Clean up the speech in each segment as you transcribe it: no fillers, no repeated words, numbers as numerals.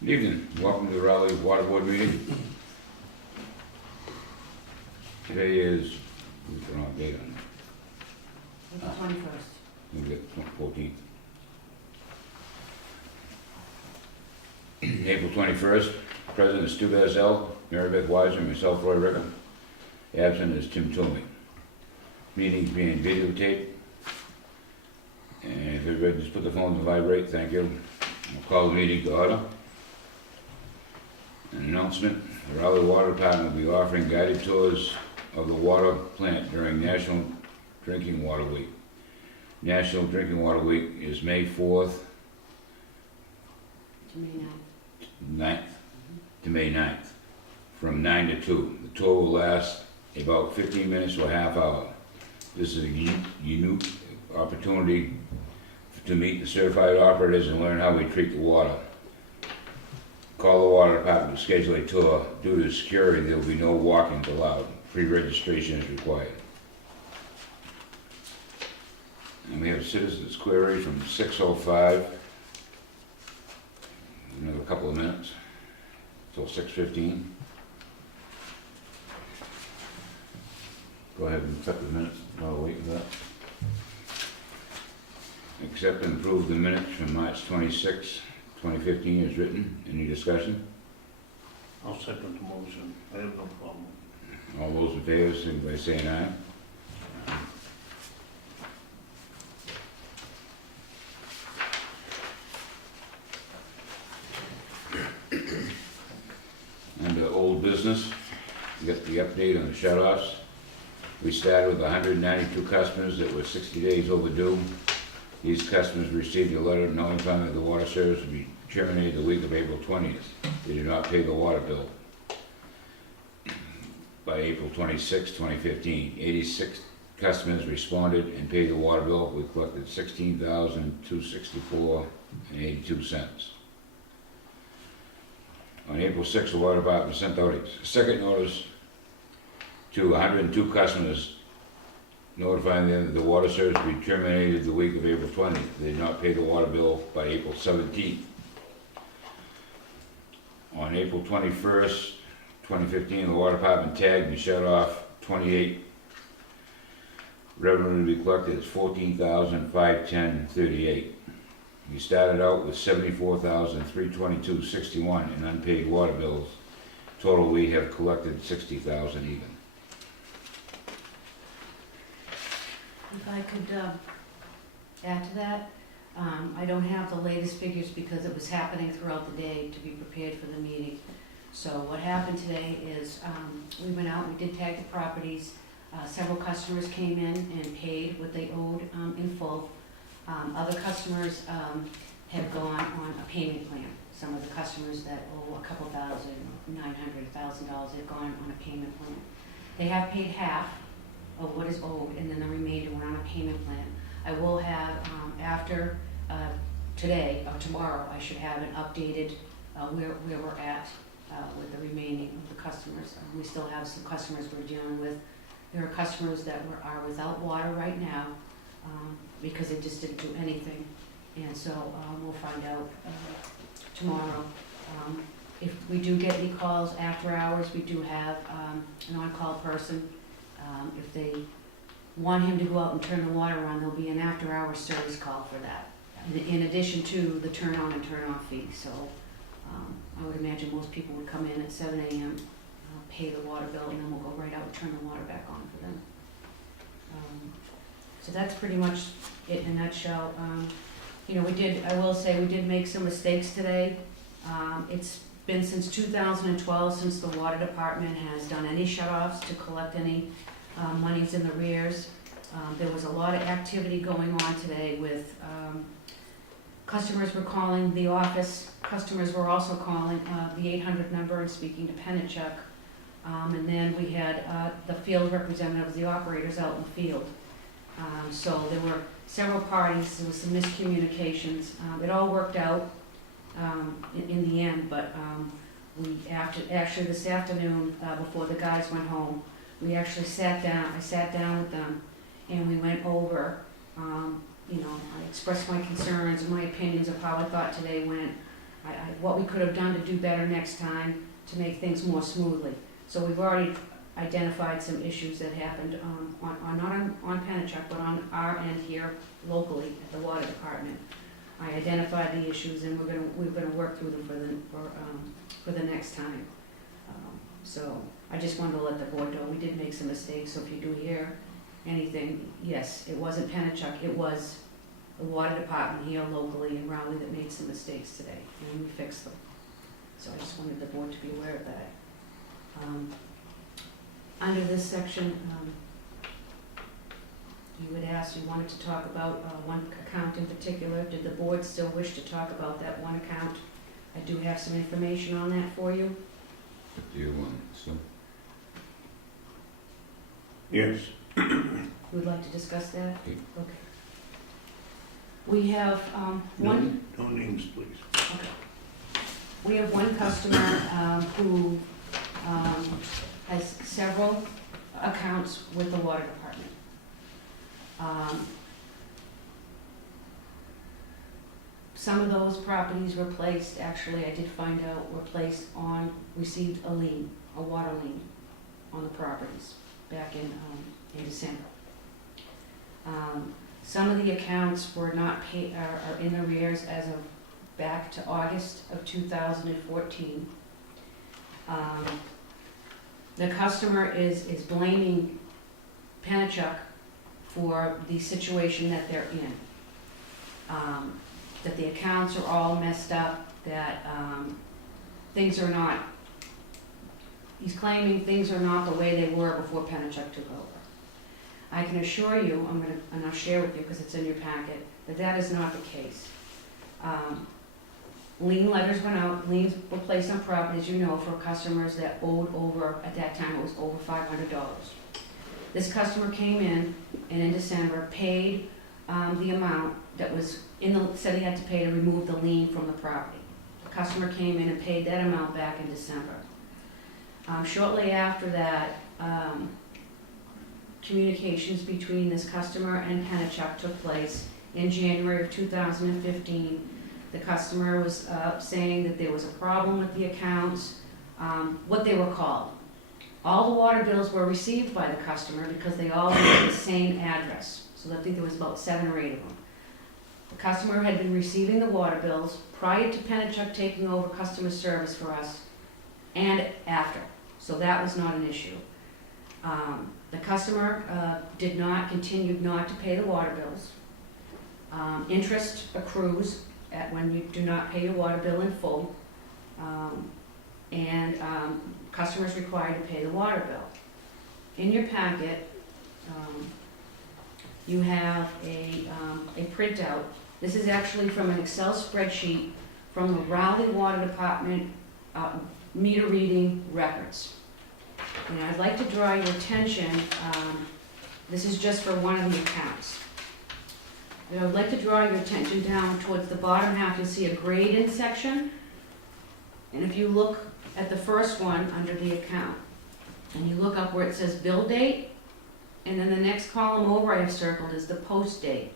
Good evening, welcome to the Raleigh Water Board meeting. Today is, who's the wrong date on April 21st. it? We get 14th. April 21st, President Stu Basil, Mary Beth Weiser, myself, Roy Ricker. Absent is Tim Toomey. Meeting's being videotaped. And if everybody just put the phone to vibrate, thank you. I'll call the meeting to order. An announcement, the Raleigh Water Department will be offering guided tours of the water plant during National Drinking Water Week. National Drinking Water Week is May 4th To May 9th. To May 9th, from 9 to 2. The tour will last about 15 minutes to a half hour. This is a unique opportunity to meet the certified operators and learn how we treat the water. Call the water department to schedule a tour. Due to security, there will be no walk-ins allowed. Pre-registration is required. And we have citizens' query from 6:05. Another couple of minutes till 6:15. Go ahead and accept the minutes while we're waiting for that. Accept and approve the minutes from March 26, 2015 as written. Any discussion? I'll second the motion. I have no problem. All those in favor, signify by saying aye. Under old business, we got the update on the shut-offs. We started with 192 customers that were 60 days overdue. These customers received a letter notifying that the water service would be terminated the week of April 20th. They did not pay the water bill by April 26, 2015. 86 customers responded and paid the water bill. We collected $16,264.82. On April 6th, the water department sent out a second notice to 102 customers notifying them that the water service would be terminated the week of April 20th. They did not pay the water bill by April 17th. On April 21st, 2015, the water department tagged and shut off 28. Revenue to be collected is $14,510.38. We started out with $74,322.61 in unpaid water bills. Total, we have collected $60,000 even. If I could add to that, I don't have the latest figures because it was happening throughout the day to be prepared for the meeting. So what happened today is we went out, we did tag the properties. Several customers came in and paid what they owed in full. Other customers have gone on a payment plan. Some of the customers that owe a couple thousand, $900, $1,000, they've gone on a payment plan. They have paid half of what is owed, and then the remainder went on a payment plan. I will have, after today, or tomorrow, I should have an updated where we're at with the remaining of the customers. We still have some customers we're dealing with. There are customers that are without water right now because they just didn't do anything. And so we'll find out tomorrow. If we do get any calls after hours, we do have an on-call person. If they want him to go out and turn the water on, there'll be an after-hours service call for that, in addition to the turn-on and turn-off fee. So I would imagine most people would come in at 7 a.m., pay the water bill, and then we'll go right out and turn the water back on for them. So that's pretty much it in a nutshell. You know, I will say, we did make some mistakes today. It's been since 2012 since the water department has done any shut-offs to collect any monies in the arrears. There was a lot of activity going on today with customers were calling the office. Customers were also calling the 800 number and speaking to Penachuk. And then we had the field representatives, the operators out in the field. So there were several parties, there was some miscommunications. It all worked out in the end, but actually this afternoon, before the guys went home, we actually sat down, I sat down with them, and we went over, you know, I expressed my concerns and my opinions of how I thought today went. what we could have done to do better next time to make things more smoothly. So we've already identified some issues that happened, not on Pennachuck, but on our end here locally at the water department. I identified the issues and we're gonna work through them for the next time. So I just wanted to let the board know, we did make some mistakes, so if you do hear anything, yes, it wasn't Pennachuck, it was the water department here locally in Raleigh that made some mistakes today, and we fixed them. So I just wanted the board to be aware of that. Under this section, you wanted to talk about one account in particular. Did the board still wish to talk about that one account? I do have some information on that for you. Do you want, so, Yes. Would like to discuss that? Okay. Okay. We have one. No names, please. Okay. We have one customer who has several accounts with the water department. Some of those properties were placed, actually I did find out, received a lien, a water lien on the properties back in December. Some of the accounts were not paid, are in arrears as of back to August of 2014. The customer is blaming Pennachuck for the situation that they're in. That the accounts are all messed up, that things are not, he's claiming things are not the way they were before Pennachuck took over. I can assure you, and I'll share with you because it's in your packet, that that is not the case. Lien letters went out, liens were placed on properties, you know, for customers that owed over, at that time it was over $500. This customer came in, and in December paid the amount that was said he had to pay to remove the lien from the property. The customer came in and paid that amount back in December. Shortly after that, communications between this customer and Pennachuck took place in January of 2015. The customer was saying that there was a problem with the accounts, what they were called. All the water bills were received by the customer because they all had the same address. So I think there was about 7 or 8 of them. The customer had been receiving the water bills prior to Pennachuck taking over customer service for us and after. So that was not an issue. The customer continued not to pay the water bills. Interest accrues when you do not pay your water bill in full. Customers required to pay the water bill. In your packet, you have a printout. This is actually from an Excel spreadsheet from the Raleigh Water Department meter reading records. And I'd like to draw your attention, this is just for one of the accounts. And I would like to draw your attention down towards the bottom half, you'll see a grade-in section. And if you look at the first one under the account, and you look up where it says bill date, and then the next column over I have circled is the post date.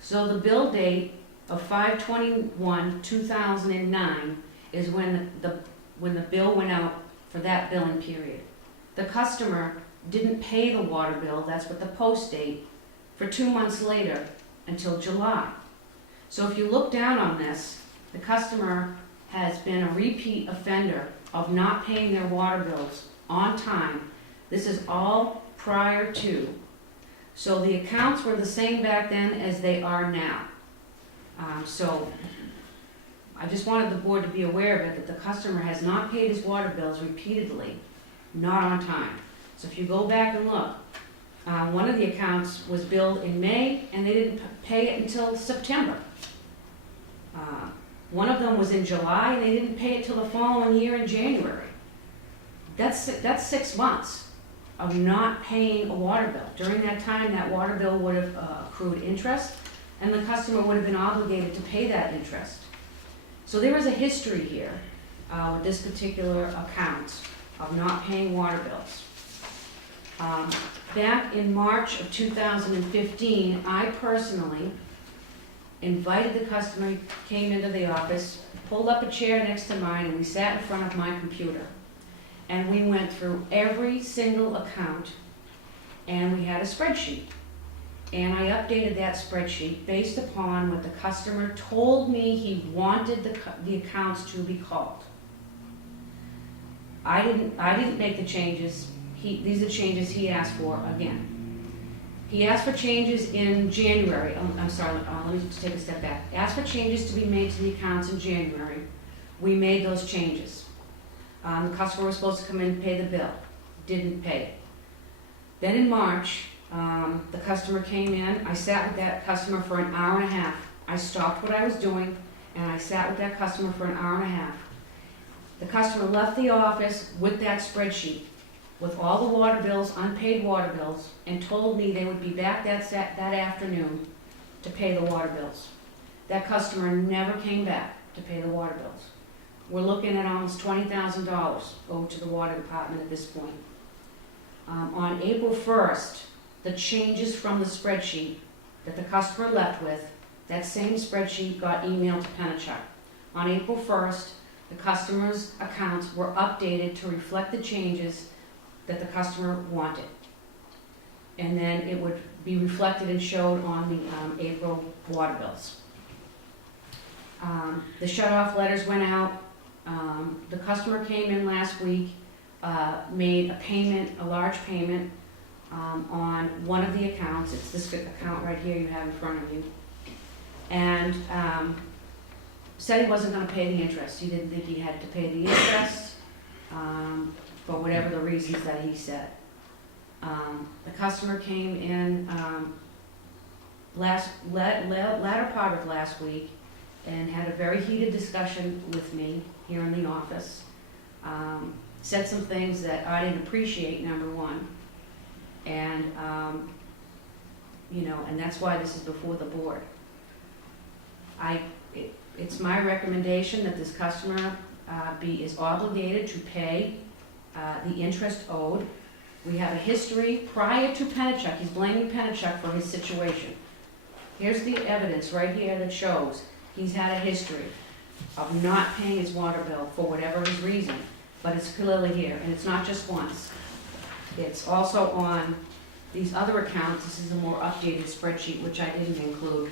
So the bill date of 5/21/2009 is when the bill went out for that billing period. The customer didn't pay the water bill, that's what the post date, for 2 months later until July. So if you look down on this, the customer has been a repeat offender of not paying their water bills on time. This is all prior to. So the accounts were the same back then as they are now. So I just wanted the board to be aware of it, that the customer has not paid his water bills repeatedly, not on time. So if you go back and look, one of the accounts was billed in May and they didn't pay it until September. One of them was in July and they didn't pay it till the following year in January. That's 6 months of not paying a water bill. During that time, that water bill would have accrued interest and the customer would have been obligated to pay that interest. So there is a history here with this particular account of not paying water bills. Back in March of 2015, I personally invited the customer, he came into the office, pulled up a chair next to mine and we sat in front of my computer. And we went through every single account and we had a spreadsheet. And I updated that spreadsheet based upon what the customer told me he wanted the accounts to be called. I didn't make the changes. These are the changes he asked for again. He asked for changes in January. I'm sorry, let me just take a step back. Asked for changes to be made to the accounts in January. We made those changes. The customer was supposed to come in and pay the bill. Didn't pay it. Then in March, the customer came in. I sat with that customer for an hour and a half. I stopped what I was doing and I sat with that customer for an hour and a half. The customer left the office with that spreadsheet, with all the water bills, unpaid water bills, and told me they would be back that afternoon to pay the water bills. That customer never came back to pay the water bills. We're looking at almost $20,000 owed to the water department at this point. On April 1st, the changes from the spreadsheet that the customer left with, that same spreadsheet got emailed to Penachuk. On April 1st, the customer's accounts were updated to reflect the changes that the customer wanted. And then it would be reflected and showed on the April water bills. The shut-off letters went out. The customer came in last week, made a payment, a large payment, on one of the accounts. It's this account right here you have in front of you. And said he wasn't going to pay the interest. He didn't think he had to pay the interest for whatever the reasons that he said. The customer came in latter part of last week and had a very heated discussion with me here in the office. Said some things that I didn't appreciate, number one. And, and that's why this is before the board. It's my recommendation that this customer is obligated to pay the interest owed. We have a history prior to Penachuk. He's blaming Penachuk for his situation. Here's the evidence right here that shows he's had a history of not paying his water bill for whatever his reason, but it's clearly here, and it's not just once. It's also on these other accounts. This is a more updated spreadsheet, which I didn't include.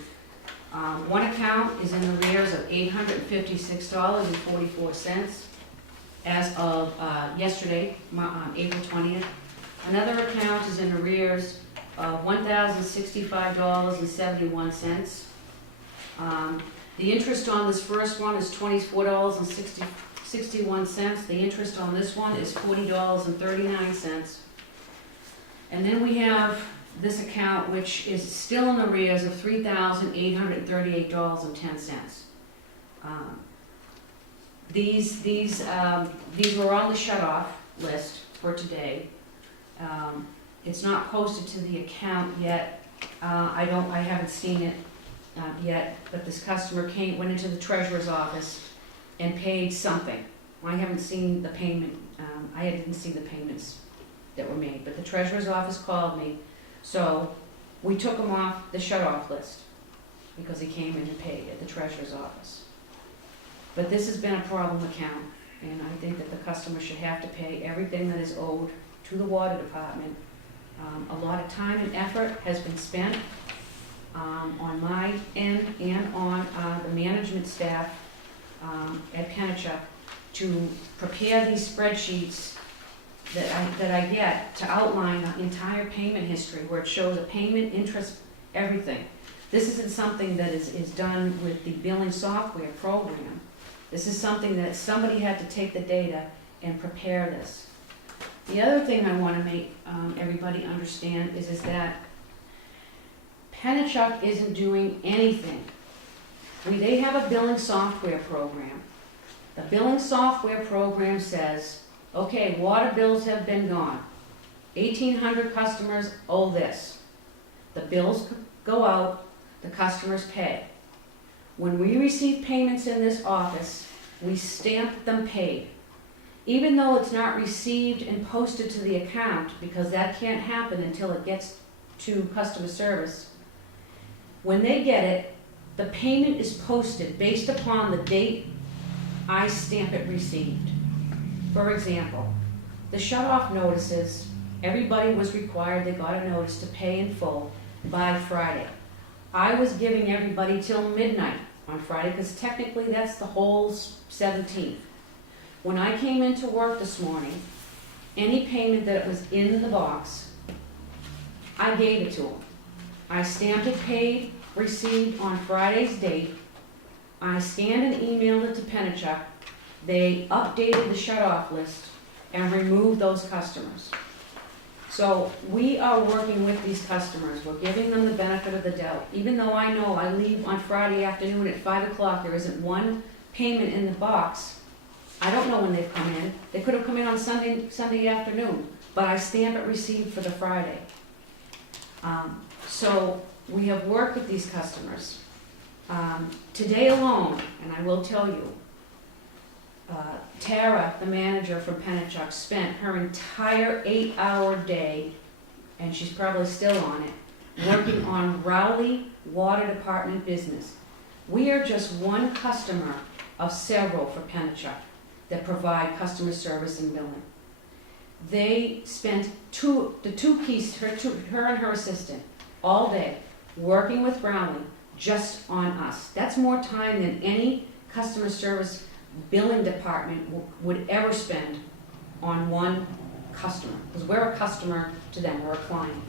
One account is in arrears of $856.44 as of yesterday, April 20th. Another account is in arrears of $1,065.71. The interest on this first one is $24.61. The interest on this one is $40.39. And then we have this account, which is still in arrears of $3,838.10. These were on the shut-off list for today. It's not posted to the account yet. I haven't seen it yet, but this customer went into the treasurer's office and paid something. I haven't seen the payment. I didn't see the payments that were made, but the treasurer's office called me. So we took him off the shut-off list because he came in and paid at the treasurer's office. But this has been a problem account, and I think that the customer should have to pay everything that is owed to the water department. A lot of time and effort has been spent on my end and on the management staff at Penachuk to prepare these spreadsheets that I get to outline the entire payment history, where it shows a payment, interest, everything. This isn't something that is done with the billing software program. This is something that somebody had to take the data and prepare this. The other thing I want to make everybody understand is that Penachuk isn't doing anything. They have a billing software program. The billing software program says, okay, water bills have been gone. 1,800 customers owe this. The bills go out, the customers pay. When we receive payments in this office, we stamp them paid. Even though it's not received and posted to the account, because that can't happen until it gets to customer service, when they get it, the payment is posted based upon the date I stamp it received. For example, the shut-off notices, everybody was required, they got a notice to pay in full by Friday. I was giving everybody till midnight on Friday, because technically that's the whole 17th. When I came into work this morning, any payment that was in the box, I gave it to them. I stamped it paid, received on Friday's date. I scanned and emailed it to Penachuk. They updated the shut-off list and removed those customers. So we are working with these customers. We're giving them the benefit of the doubt. Even though I know I leave on Friday afternoon at 5 o'clock, there isn't one payment in the box. I don't know when they've come in. They could have come in on Sunday afternoon, but I stamp it received for the Friday. So we have worked with these customers. Today alone, and I will tell you, Tara, the manager from Penachuk, spent her entire 8-hour day, and she's probably still on it, working on Rowley Water Department business. We are just one customer of several for Penachuk that provide customer service and billing. They spent her and her assistant, all day, working with Rowley just on us. That's more time than any customer service billing department would ever spend on one customer, because we're a customer to them, we're a client.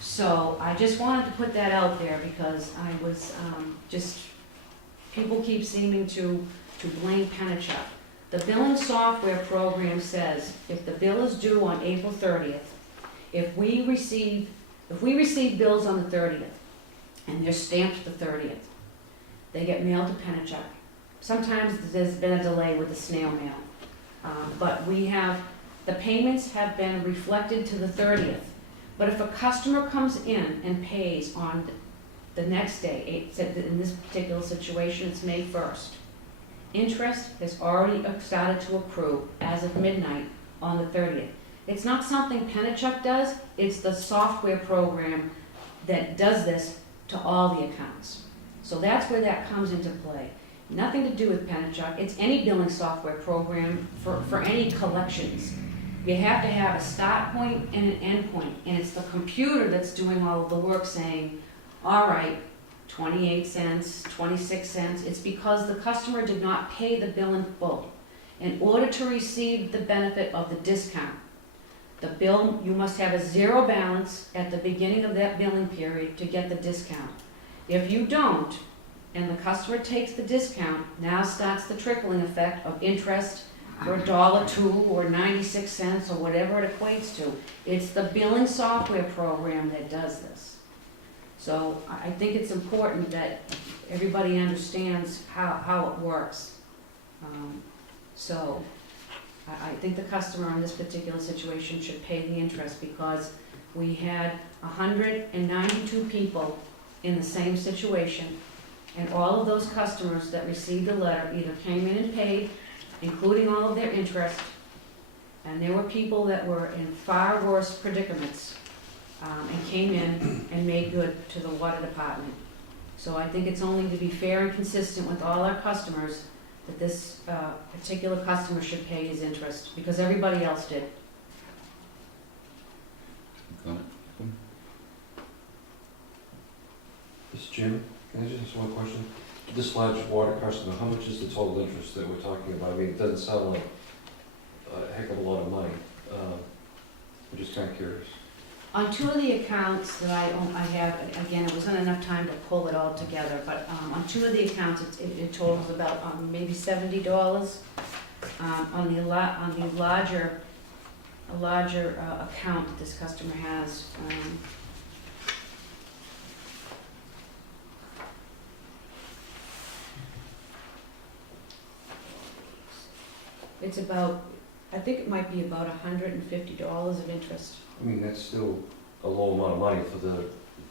So I just wanted to put that out there, because I was people keep seeming to blame Penachuk. The billing software program says if the bill is due on April 30th, if we receive bills on the 30th, and they're stamped the 30th, they get mailed to Penachuk. Sometimes there's been a delay with the snail mail, but the payments have been reflected to the 30th. But if a customer comes in and pays on the next day, in this particular situation, it's May 1st, interest has already started to accrue as of midnight on the 30th. It's not something Penachuk does, it's the software program that does this to all the accounts. So that's where that comes into play. Nothing to do with Penachuk. It's any billing software program for any collections. You have to have a start point and an end point, and it's the computer that's doing all of the work saying, all right, 28 cents, 26 cents. It's because the customer did not pay the bill in full. In order to receive the benefit of the discount, the bill, you must have a zero balance at the beginning of that billing period to get the discount. If you don't, and the customer takes the discount, now starts the trickling effect of interest for $1.02 or 96 cents or whatever it equates to. It's the billing software program that does this. So I think it's important that everybody understands how it works. So I think the customer in this particular situation should pay the interest, because we had 192 people in the same situation. And all of those customers that received a letter either came in and paid, including all of their interest, and there were people that were in far worse predicaments and came in and made good to the water department. So I think it's only to be fair and consistent with all our customers that this particular customer should pay his interest, because everybody else did. Mr. Chairman, can I just ask one question? This large water customer, how much is the total interest that we're talking about? I mean, it doesn't sound like a heck of a lot of money. I'm just kind of curious. On two of the accounts that I have, again, it wasn't enough time to pull it all together, but on two of the accounts, it totals about maybe $70. On the larger account that this customer has, it's about, I think it might be about $150 of interest. I mean, that's still a low amount of money for the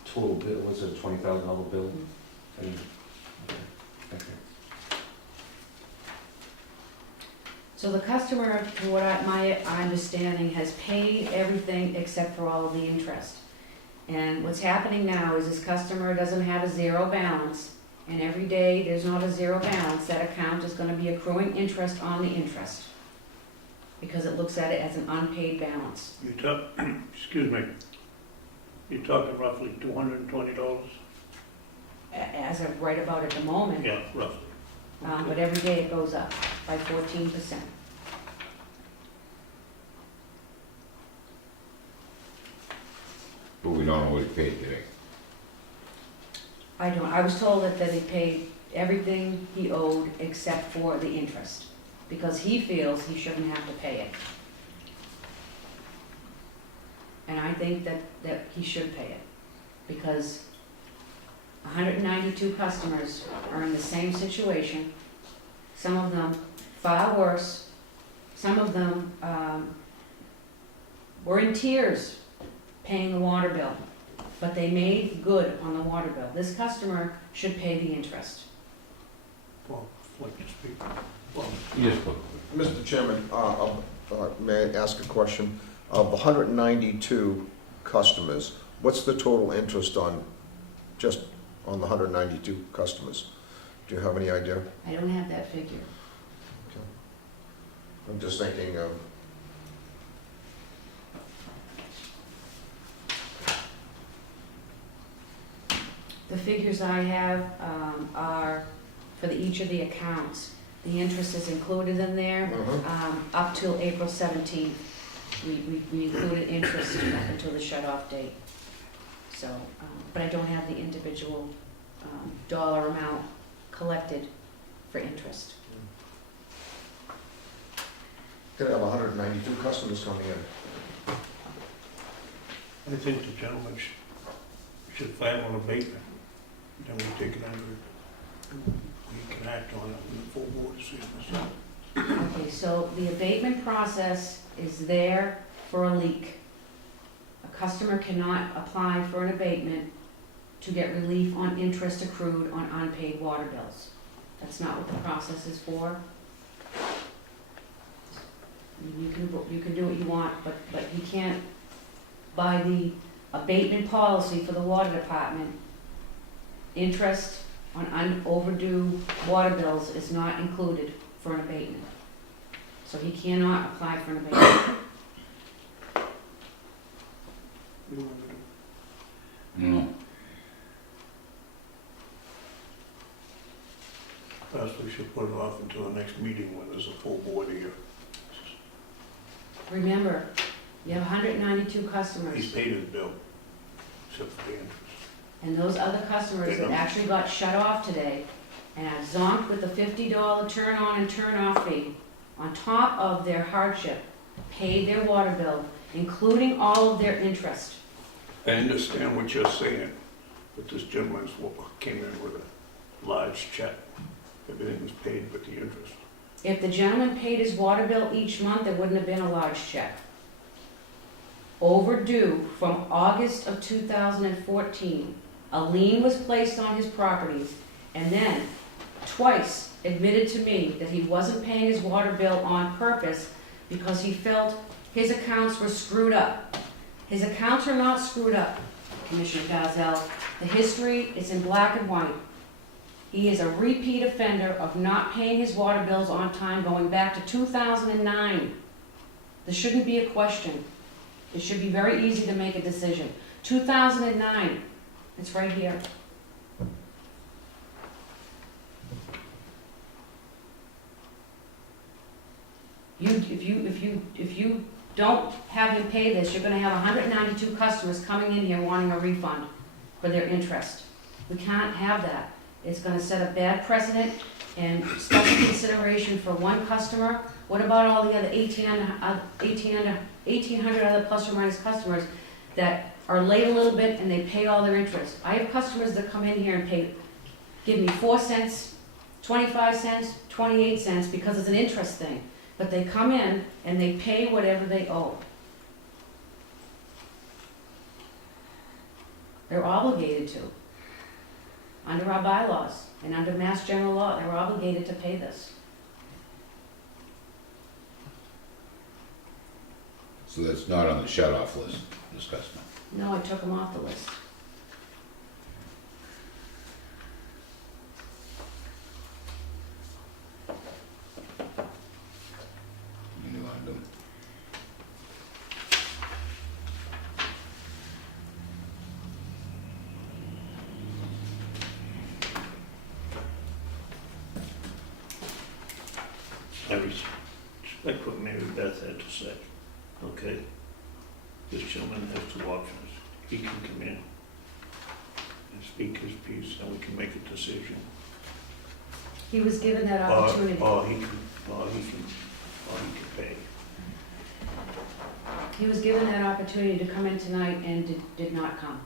total bill. What's it, a $20,000 bill? I mean, okay. So the customer, to what my understanding, has paid everything except for all of the interest. And what's happening now is this customer doesn't have a zero balance. and every day there's not a zero balance, that account is gonna be accruing interest on the interest. Because it looks at it as an unpaid balance. You talk, excuse me, you're talking roughly $220? As of right about at the moment, Yeah, roughly. but every day it goes up by 14%. But we don't know what he paid today. I was told that he paid everything he owed except for the interest, because he feels he shouldn't have to pay it. And I think that he should pay it, because 192 customers are in the same situation, some of them far worse, some of them were in tears paying the water bill, but they made good on the water bill. This customer should pay the interest. Well, like to speak. Well, You just put, Mr. Chairman, may I ask a question? Of the 192 customers, what's the total interest on, just on the 192 customers? Do you have any idea? I don't have that figure. I'm just thinking of, The figures I have are for each of the accounts. The interest is included in there up till April 17th. We included interest up until the shut-off date. So, but I don't have the individual dollar amount collected for interest. could have 192 customers coming in. I think the gentleman should file an abatement, then we take it under, we can act on it when the full board decision. Okay, so the abatement process is there for a leak. A customer cannot apply for an abatement to get relief on interest accrued on unpaid water bills. That's not what the process is for. You can do what you want, but you can't, by the abatement policy for the water department, interest on overdue water bills is not included for an abatement. So he cannot apply for an abatement. You want to do- no, Perhaps we should put it off until the next meeting when there's a full board here. Remember, you have 192 He's customers, paid his bill, except for the interest. and those other customers that actually got shut off today and are zonked with the $50 turn on and turn off fee on top of their hardship, paid their water bill, including all of their interest. I understand what you're saying, but this gentleman came in with a large check. Everything was paid but the interest. If the gentleman paid his water bill each month, there wouldn't have been a large check. Overdue from August of 2014, a lien was placed on his properties, and then twice admitted to me that he wasn't paying his water bill on purpose because he felt his accounts were screwed up. His accounts are not screwed up, Commissioner Gazelle. The history is in black and white. He is a repeat offender of not paying his water bills on time going back to 2009. There shouldn't be a question. It should be very easy to make a decision. 2009, it's right here. If you don't have him pay this, you're gonna have 192 customers coming in here wanting a refund for their interest. We can't have that. It's gonna set a bad precedent and special consideration for one customer. What about all the other 1,800 other plus or minus customers that are late a little bit and they pay all their interest? I have customers that come in here and give me 4 cents, 25 cents, 28 cents because it's an interest thing. But they come in and they pay whatever they owe. They're obligated to. Under our bylaws and under Mass General Law, they're obligated to pay this. so that's not on the shut-off list, this customer. No, I took them off the list. I respect what Mary Beth had to say, okay? This gentleman has two options. He can come in and speak his piece, and we can make a decision. He was given that opportunity. Or he can pay. He was given that opportunity to come in tonight and did not come.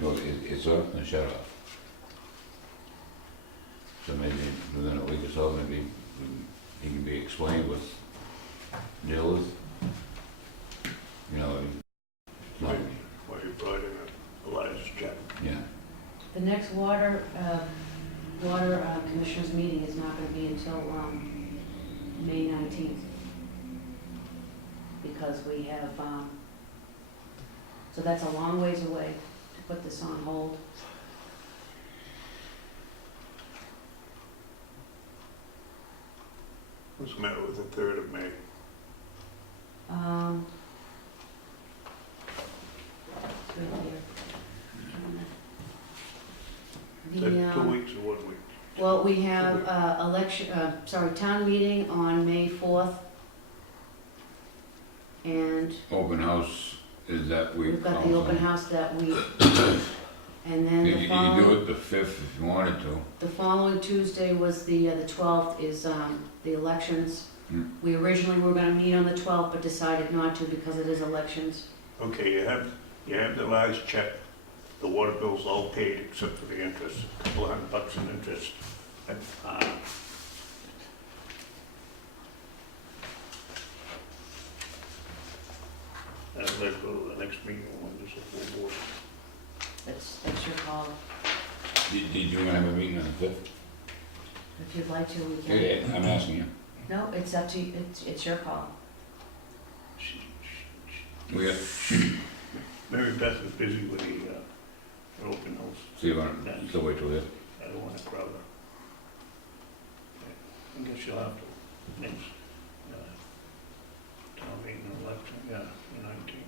Well, it's off and shut off. So maybe within a week or so, maybe he can be explained what deal is. You know, Why you brought in Elijah's check. yeah. The next water commissioners meeting is not gonna be until, May 19th. Because we have, so that's a long ways away to put this on hold. What's the matter with the 3rd of May? It's right Is here. that 2 weeks or 1 week? Well, we have, town meeting on May 4th. And Open house is that week. we've got the also. open house that week. And then You the can do following, it the 5th if you wanted to. the following Tuesday was the 12th is, the elections. Hmm. We originally were gonna meet on the 12th, but decided not to because it is elections. Okay, you have the last check. The water bill's all paid except for the interest, a couple $100 in interest. And, let's go to the next meeting when there's a full board. That's your call. Did you want to have a meeting on the 5th? If you'd like to, we can. Yeah, I'm asking you. No, it's up to you, it's your call. We got, Mary Beth is busy with the open house. so you want to still wait till then? I don't want to crowd her. I guess you'll have to, next, town meeting and election, yeah, the 19th.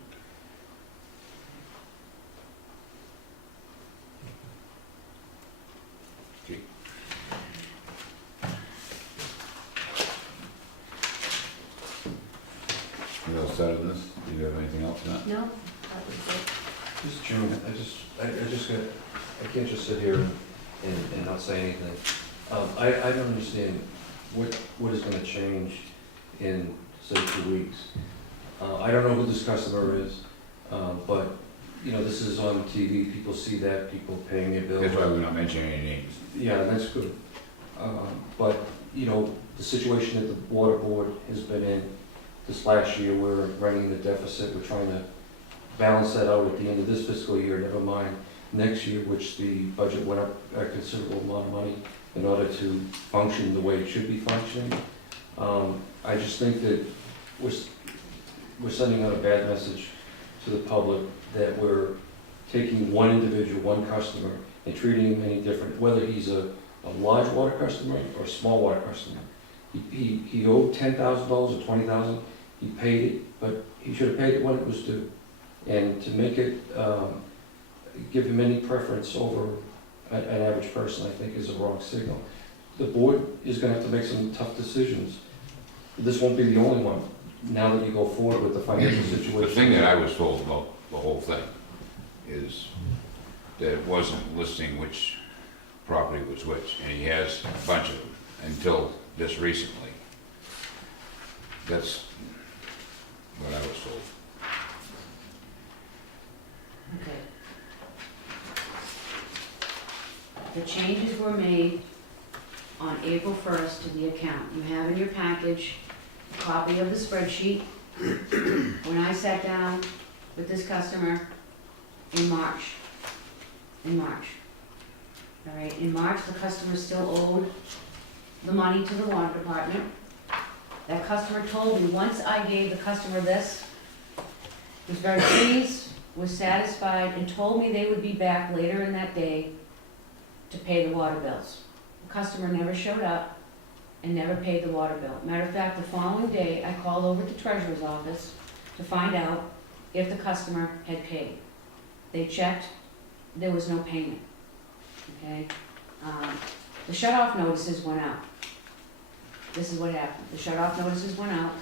You all set on this? Do you have anything else on that? No, that was it. Mr. Chairman, I can't just sit here and not say anything. I don't understand what is gonna change in, say, 2 weeks. I don't know who this customer is, but, you know, this is on TV, people see that, people paying their bills. That's why we're not mentioning any names. Yeah, that's good. But, you know, the situation that the water board has been in this last year, we're running the deficit, we're trying to balance that out at the end of this fiscal year, never mind next year, which the budget went up a considerable amount of money in order to function the way it should be functioning. I just think that we're sending out a bad message to the public that we're taking one individual, one customer, and treating him any different, whether he's a large water customer or a small water customer. He owed $10,000 or $20,000, he paid it, but he should have paid it when it was due. And to make it, give him any preference over an average person, I think is a wrong signal. The board is gonna have to make some tough decisions. This won't be the only one, now that you go forward with the financial situation. The thing that I was told about the whole thing is that it wasn't listing which property was which, and he has a bunch of them until just recently. That's what I was told. Okay. The changes were made on April 1st to the account. You have in your package a copy of the spreadsheet. When I sat down with this customer in March. All right, in March, the customer still owed the money to the water department. That customer told me, once I gave the customer this, he was very pleased, was satisfied, and told me they would be back later in that day to pay the water bills. customer never showed up and never paid the water bill. Matter of fact, the following day, I called over to treasurer's office to find out if the customer had paid. They checked, there was no payment, okay? The shut-off notices went out. This is what happened. The shut-off notices went out,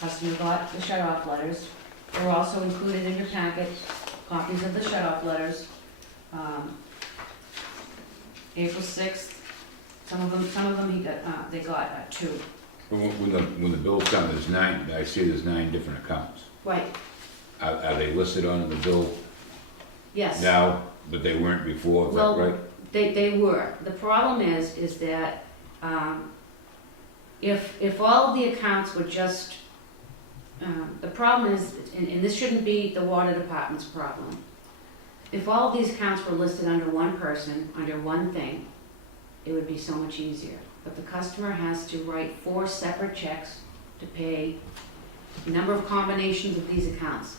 customer got the shut-off letters. They were also included in your packet, copies of the shut-off letters. April 6th, some of them he got, they got two. When the bill's come, there's 9, I see there's 9 different accounts. Right, Are they listed on the bill yes. now, but they weren't before, is that Well, right? They were. The problem is that, if all of the accounts were just, the problem is, and this shouldn't be the water department's problem. If all of these accounts were listed under one person, under one thing, it would be so much easier. But the customer has to write 4 separate checks to pay a number of combinations of these accounts.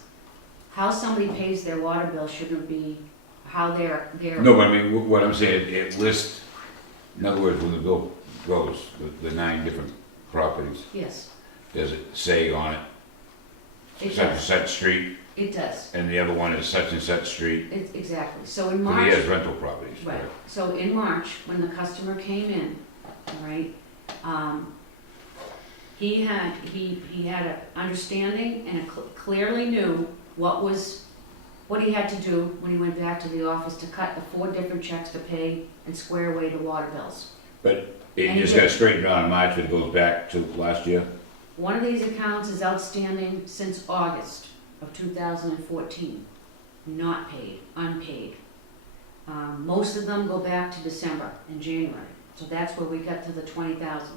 How somebody pays their water bill shouldn't be how they're. No, but I mean, what I'm saying, it lists, in other words, when the bill goes, the 9 different properties, Yes, does it say on it, it such and does. such street, It does. and the other one is such and such street? Exactly. So in But March. he has rental properties, Right, correct? so in March, when the customer came in, all right, he had an understanding and clearly knew what he had to do when he went back to the office to cut the 4 different checks to pay and square away the water bills. But it And he just did. got straightened out in March, it goes back to last year? One of these accounts is outstanding since August of 2014, not paid, unpaid. Most of them go back to December and January, so that's where we got to the 20,000,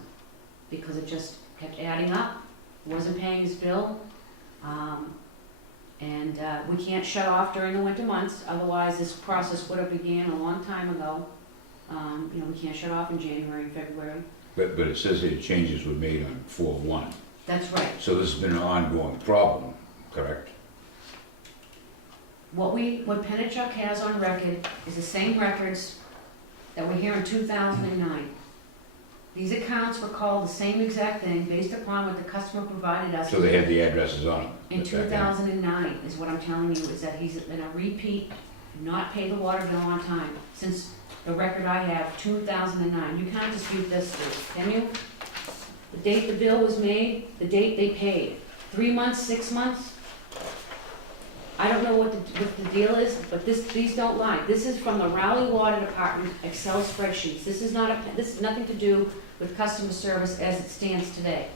because it just kept adding up, wasn't paying his bill, and we can't shut off during the winter months, otherwise this process would have began a long time ago. We can't shut off in January and February. But it says here changes were made on 4/1, That's right. so this has been an ongoing problem, correct? What Pennachuck has on record is the same records that were here in 2009. These accounts were called the same exact thing based upon what the customer provided us. So they had the addresses on them? In back then. 2009 is what I'm telling you, is that he's in a repeat, not pay the water bill on time, since the record I have, 2009. You can't dispute this, Steve, can you? The date the bill was made, the date they paid. 3 months, 6 months? I don't know what the deal is, but these don't lie. This is from the Raleigh Water Department Excel spreadsheets. This is nothing to do with customer service as it stands today.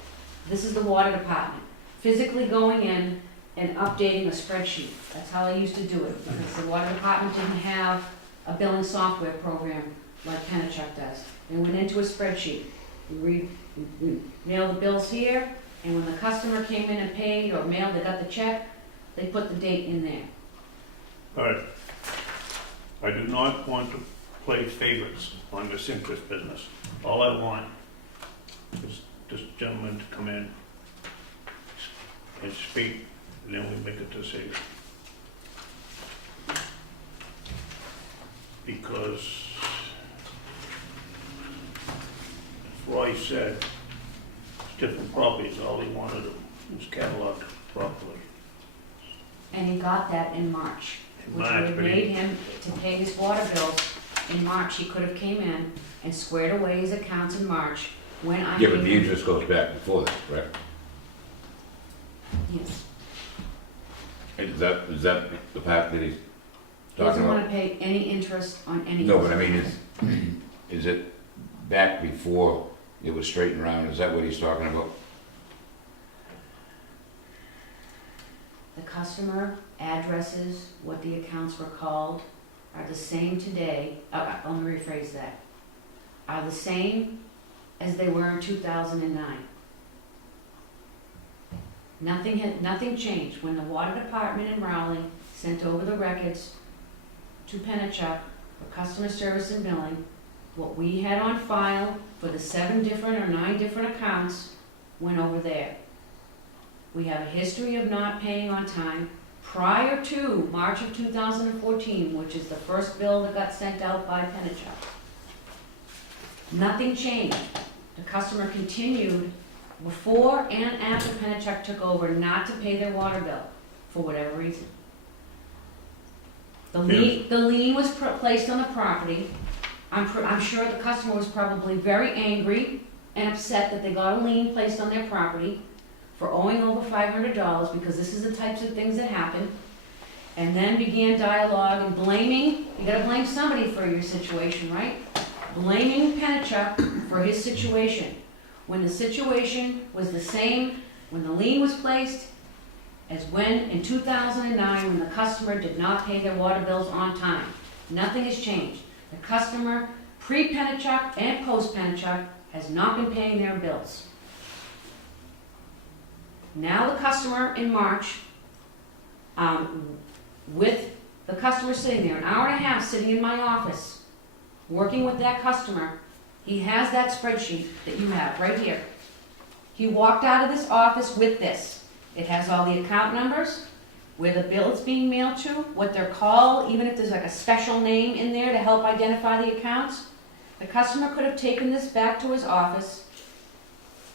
This is the water department physically going in and updating a spreadsheet. That's how they used to do it, because the water department didn't have a billing software program like Pennachuck does. They went into a spreadsheet. We mail the bills here, and when the customer came in and paid or mailed, they got the check, they put the date in there. All right. I do not want to play favorites on this interest business. All I want is this gentleman to come in and speak, and then we make a decision. Because, as Roy said, it's different properties, all he wanted was cataloged properly. And he got that in March, In which would March, have but made him to pay his water bills in March. He could have came in and squared away his accounts in March when I Yeah, gave but the him. interest goes back before that, correct? Yes. Is that the fact that he's He talking doesn't about? want to pay any interest on any. No, but I mean, is it back before it was straightened around, is that what he's talking about? The customer addresses, what the accounts were called, are the same today, let me rephrase that, are the same as they were in 2009. Nothing changed. When the water department in Raleigh sent over the records to Pennachuck for customer service and billing, what we had on file for the 7 different or 9 different accounts went over there. We have a history of not paying on time prior to March of 2014, which is the first bill that got sent out by Pennachuck. Nothing changed. The customer continued before and after Penachuk took over not to pay their water bill, for whatever reason. The lien was placed on the property. I'm sure the customer was probably very angry and upset that they got a lien placed on their property for owing over $500, because this is the types of things that happen. And then began dialogue and blaming, you gotta blame somebody for your situation, right? Blaming Penachuk for his situation, when the situation was the same when the lien was placed as when, in 2009, when the customer did not pay their water bills on time. Nothing has changed. The customer, pre-Penachuk and post-Penachuk, has not been paying their bills. Now the customer in March, with the customer sitting there, an hour and a half sitting in my office, working with that customer, he has that spreadsheet that you have right here. He walked out of this office with this. It has all the account numbers, where the bill is being mailed to, what they're called, even if there's like a special name in there to help identify the accounts. The customer could have taken this back to his office,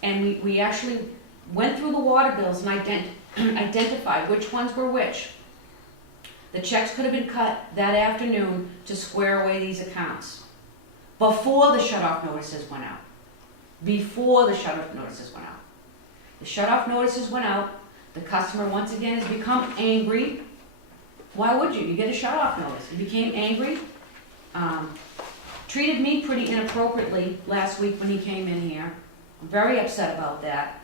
and we actually went through the water bills and identified which ones were which. The checks could have been cut that afternoon to square away these accounts, before the shut-off notices went out. Before the shut-off notices went out. The shut-off notices went out. The customer, once again, has become angry. Why would you? You get a shut-off notice. He became angry. Treated me pretty inappropriately last week when he came in here. I'm very upset about that.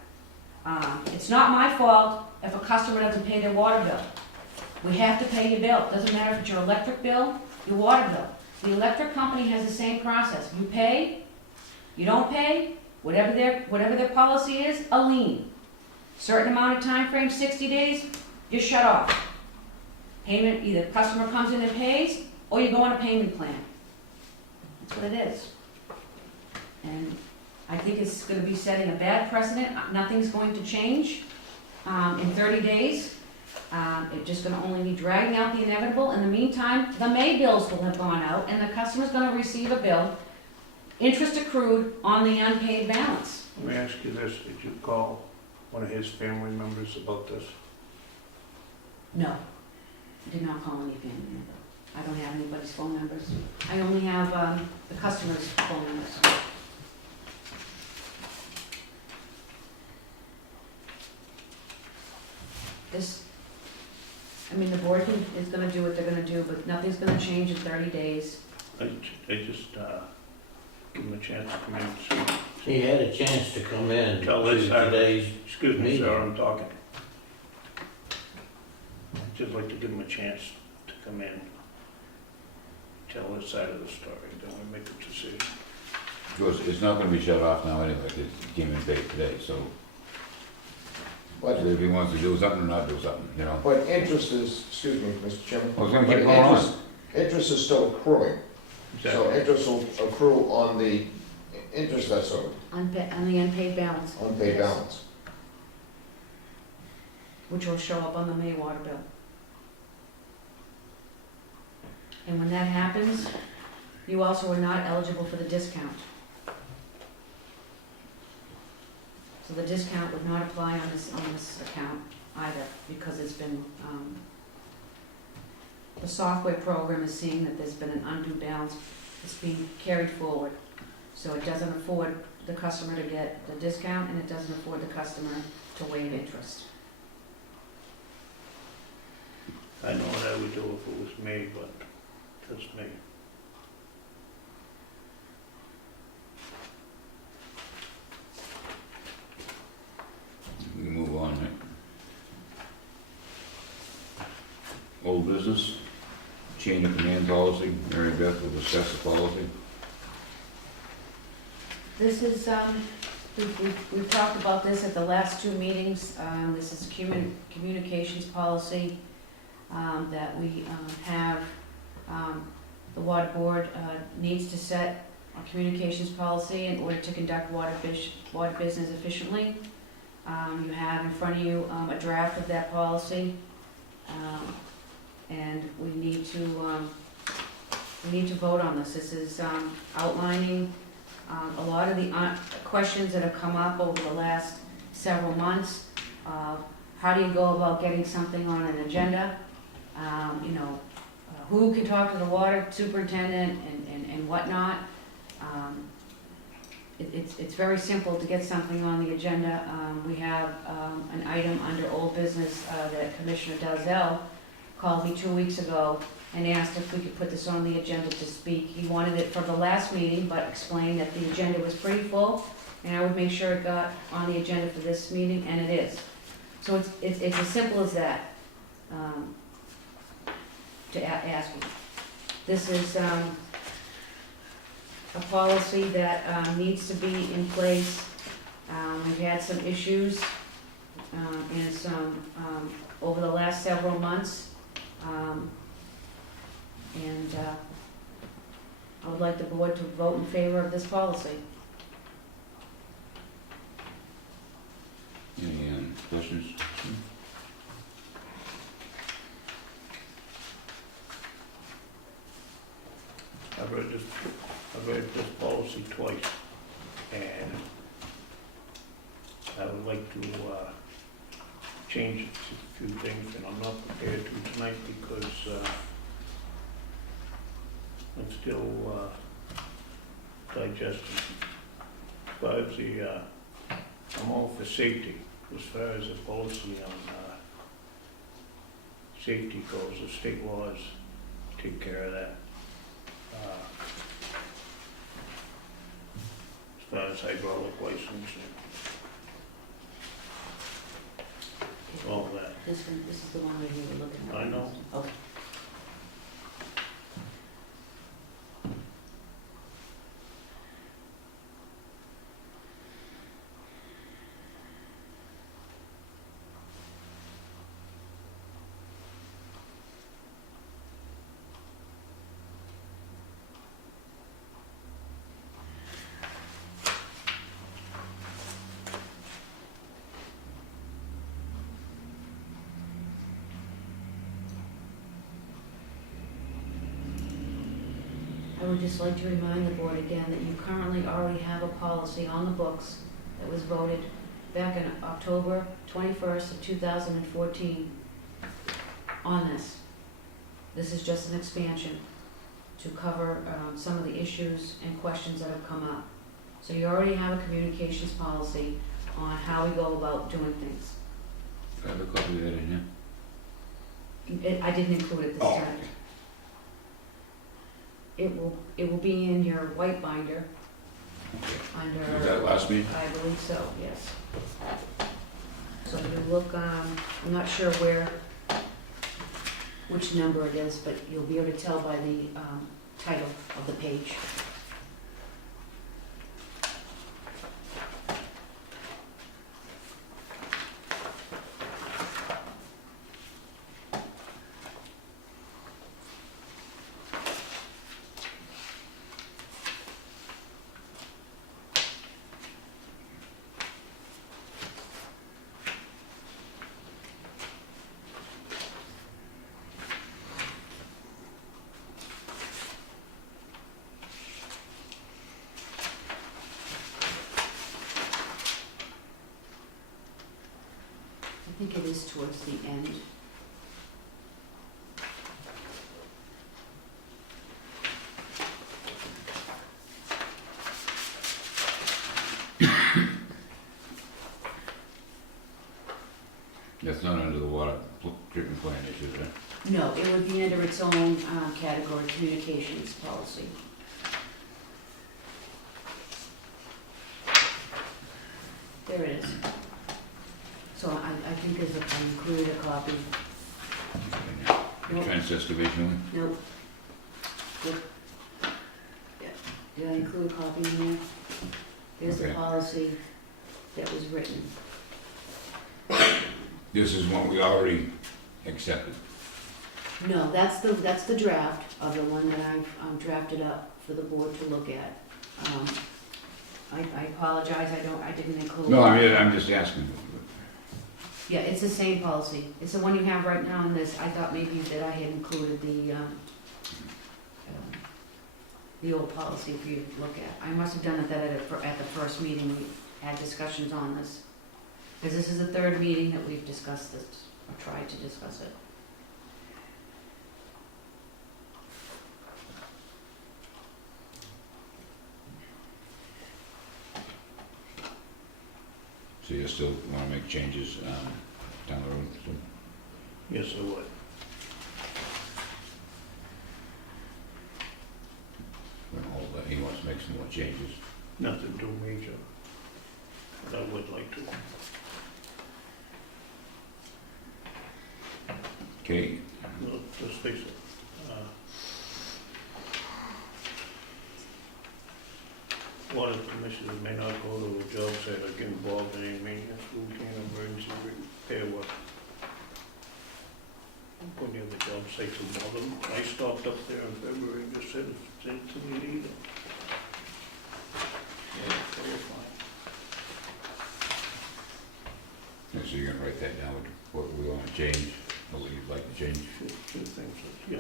It's not my fault if a customer doesn't pay their water bill. We have to pay your bill. Doesn't matter if it's your electric bill, your water bill. The electric company has the same process. You pay, you don't pay, whatever their policy is, a lien. Certain amount of time frame, 60 days, you're shut off. Payment, either customer comes in and pays, or you go on a payment plan. That's what it is. And I think it's going to be setting a bad precedent. Nothing's going to change in 30 days. It's just going to only be dragging out the inevitable. In the meantime, the May bills will have gone out, and the customer's going to receive a bill, interest accrued on the unpaid balance. Let me ask you this, did you call one of his family members about this? No, I did not call any family member. I don't have anybody's phone numbers. I only have the customer's phone numbers. The board is gonna do what they're gonna do, but nothing's gonna change in 30 days. I just, give him a chance to come in and see. He had a chance to come in Tell to this side. today's Excuse me, meeting. sir, I'm talking. I'd just like to give him a chance to come in, tell his side of the story, then we make a decision. Because it's not gonna be shut off now anyway, because it came in paid today, so But, if he wants to do something or not do something, you know. but interest is, excuse me, Mr. Chairman. Well, it's gonna keep but going on. Interest is still accruing, so interest will accrue on the interest that's owed, On the unpaid balance. unpaid Yes. balance. Which will show up on the May water bill. And when that happens, you also are not eligible for the discount. So the discount would not apply on this account either, because it's been, the software program is seeing that there's been an undue balance that's being carried forward. So it doesn't afford the customer to get the discount, and it doesn't afford the customer to waive interest. I know what I would do if it was me, but that's me. We can move on, right? Old business, chain of command policy, Mary Beth will discuss the policy. This is, we've talked about this at the last two meetings. This is communications policy that we have. The water board needs to set a communications policy in order to conduct water business efficiently. You have in front of you a draft of that policy, and we need to vote on this. This is outlining A lot of the questions that have come up over the last several months, how do you go about getting something on an agenda? You know, who can talk to the water superintendent and whatnot. It's very simple to get something on the agenda. We have an item under old business that Commissioner Dalzell called me 2 weeks ago and asked if we could put this on the agenda to speak. He wanted it for the last meeting, but explained that the agenda was pretty full, and I would make sure it got on the agenda for this meeting, and it is. So it's as simple as that, to ask you. This is a policy that needs to be in place. We've had some issues and some over the last several months. And I would like the board to vote in favor of this policy. Any questions? I've read this policy twice, and I would like to change a few things, and I'm not prepared to tonight because I'm still digesting. As far as I'm all for safety, as far as the policy on safety goes, the state laws take care of that. As far as hydraulic license and all that. This is the one that you were looking at. I know. Okay. I would just like to remind the board again that you currently already have a policy on the books that was voted back in October 21st of 2014 on this. This is just an expansion to cover some of the issues and questions that have come up. So you already have a communications policy on how we go about doing things. I have a copy of that in here. I didn't include it this Oh. time. It will be in your white binder under. Was that last meeting? I believe so, yes. So if you look, I'm not sure which number it is, but you'll be able to tell by the title of the page. I think it is towards the end. That's not under the water treatment plant issues, right? No, it would be under its own category, communications policy. There it is. So I think I included a copy. The Nope. Trench excavation one? Nope. Yep. Yeah. Did I include a copy in there? There's the Okay. policy that was written. This is one we already accepted. No, that's the draft of the one that I've drafted up for the board to look at. I apologize, I didn't include. No, I'm just asking. Yeah, it's the same policy. It's the one you have right now in this. I thought maybe that I had included the the old policy for you to look at. I must have done it at the first meeting, we had discussions on this. Because this is the third meeting that we've discussed this, or tried to discuss it. So you still wanna make changes, down the road, so? Yes, I would. Hold that, he wants to make some more changes. Nothing too major, but I would like to. Okay, Well, let's face it, water commissioners may not go to a job site or get involved in any maintenance, routine, emergency repair work. When you have a job site to bother them, I stopped up there in February and just said to me either. Yeah, they were fine. and so you're gonna write that down, what we wanna change, what you'd like to change? Two things, yeah,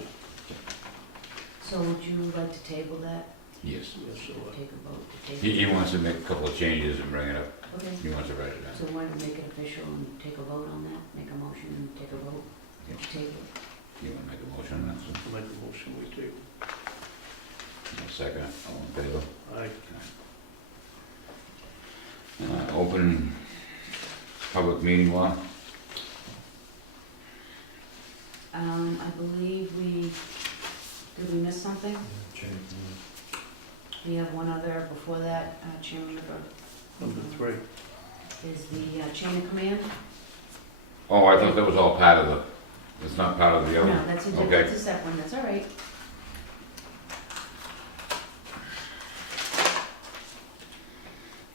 So would you like to table that? Yes. yes, so, Take a vote to table? He wants to make a couple of changes and bring it up, Okay, he wants to write it so down. why don't we make it official and take a vote on that? Make a motion and take a vote? Yep. Table. You wanna make a motion on that, so? I'll make a motion, we table. I'll second it, all in favor? Aye. Open public meeting law, I believe did we miss something? We have one other before that, Chairman McGraw. Number 3. Is the chain of command? oh, I thought that was all part of it's not part of the other. No, that's a, Okay. that's a separate one, that's all right.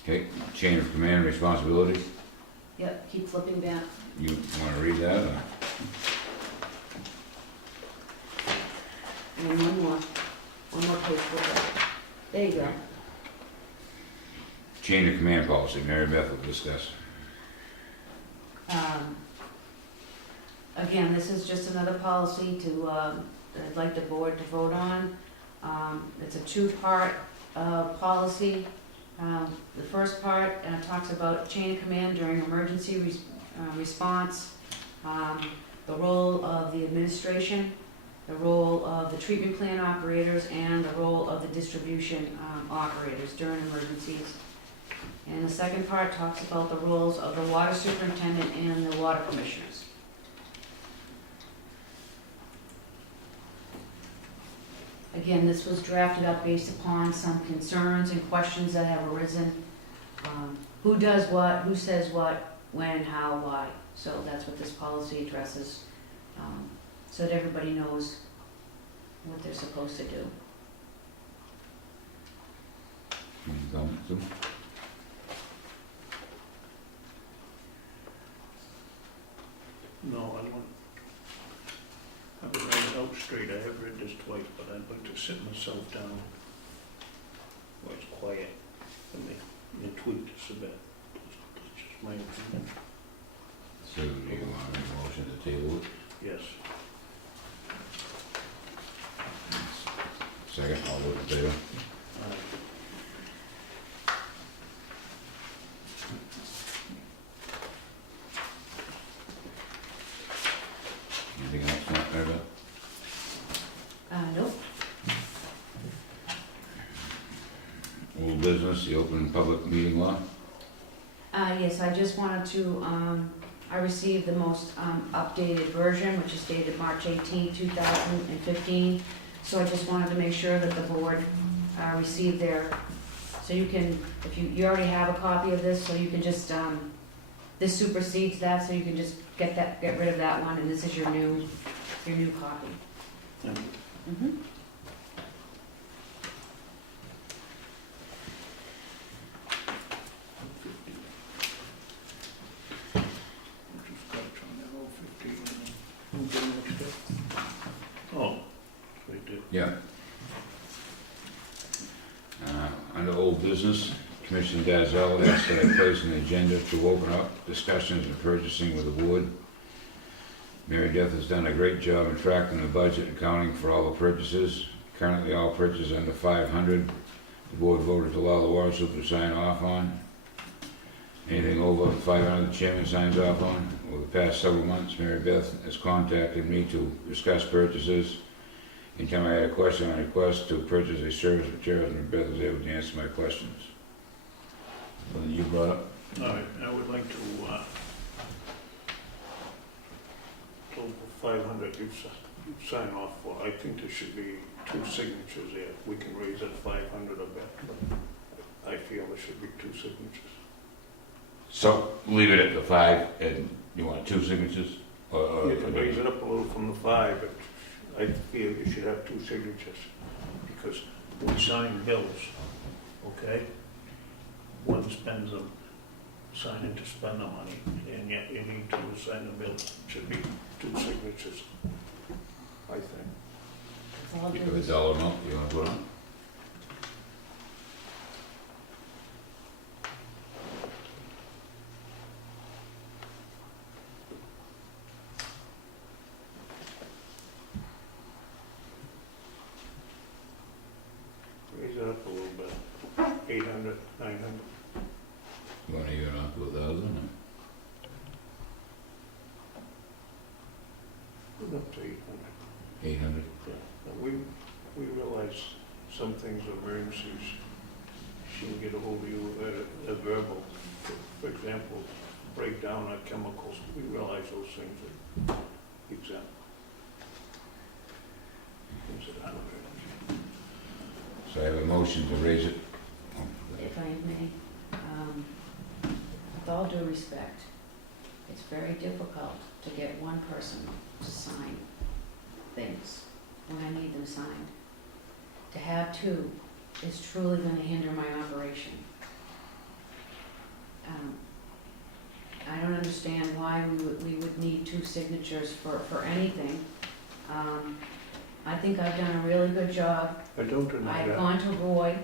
Okay, chain of command responsibility, Yep, keep flipping back. you wanna read that, or? And then one more page for that. There you go. Chain of command policy, Mary Beth will discuss. Again, this is just another policy that I'd like the board to vote on. It's a two-part policy. The first part talks about chain of command during emergency response, the role of the administration, the role of the treatment plant operators, and the role of the distribution operators during emergencies. And the second part talks about the roles of the water superintendent and the water commissioners. Again, this was drafted up based upon some concerns and questions that have arisen. Who does what, who says what, when, how, why. So that's what this policy addresses, so that everybody knows what they're supposed to do. Any comments, Sue? No, I don't. I haven't read it out straight, I have read this twice, but I'd like to sit myself down where it's quiet and tweak this a bit. That's just my opinion. So do you want to make a motion to table it? Yes. Second, all those in favor? Anything else, Mary Beth? Nope. Old business, the open public meeting law? Yes, I just wanted to, I received the most updated version, which is dated March 18, 2015. So I just wanted to make sure that the board received their, so you can, if you already have a copy of this, so you can just, this supersedes that, so you can just get rid of that one, and this is your new copy. Thank you. Mhm. Oh, right there. Yeah. Under old business, Commissioner Dazzell asked that I place on the agenda to open up discussions and purchasing with the board. Mary Beth has done a great job in tracking the budget, accounting for all the purchases. Currently, all purchases under 500, the board voted to allow the water super to sign off on. Anything over 500, the chairman signs off on. Over the past several months, Mary Beth has contacted me to discuss purchases. Anytime I had a question or request to purchase a service material, Mary Beth was able to answer my questions. Something you brought up? All right, I would like to, total 500 you sign off for. I think there should be 2 signatures there. We can raise that 500 a bit, but I feel there should be 2 signatures. So, leave it at the 5, and you want 2 signatures? You can raise it up a little from the 5, but I feel you should have 2 signatures, because we sign bills, okay? One spends them, signing to spend the money, and yet you need 2 to sign the bill. Should be 2 signatures, I think. With all due You have a respect- dollar amount you want to put on? Raise it up a little bit, 800, 900. You want to even up to 1,000? Put it up to 800. 800? But we realize some things are emergencies. She can get a hold of you at a verbal, for example, breakdown of chemicals. We realize those things are exempt. Things that are emergency. So I have a motion to raise it. If I may, with all due respect, it's very difficult to get one person to sign things when I need them signed. To have 2 is truly going to hinder my operation. I don't understand why we would need 2 signatures for anything. I think I've done a really good job. I don't deny I've that. gone to Roy,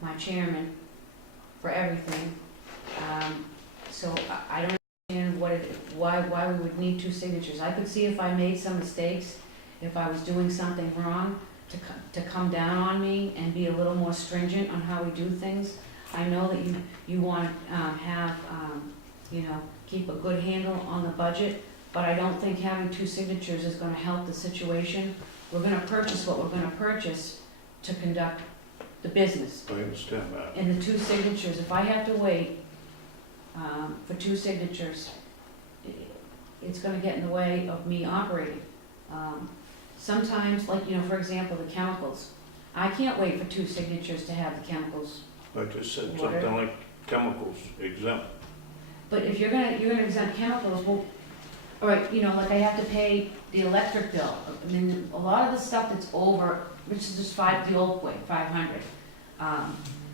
my chairman, for everything. So I don't understand why we would need 2 signatures. I could see if I made some mistakes, if I was doing something wrong, to come down on me and be a little more stringent on how we do things. I know that you want to have, keep a good handle on the budget, but I don't think having 2 signatures is gonna help the situation. We're gonna purchase what we're gonna purchase to conduct the business. I understand that. And the 2 signatures, if I have to wait for 2 signatures, it's gonna get in the way of me operating. Sometimes, like, for example, the chemicals, I can't wait for 2 signatures to have the chemicals. I just said Water. something like chemicals exempt. But if you're gonna exempt chemicals, well, all right, like I have to pay the electric bill. I mean, a lot of the stuff that's over, which is just the old way, 500.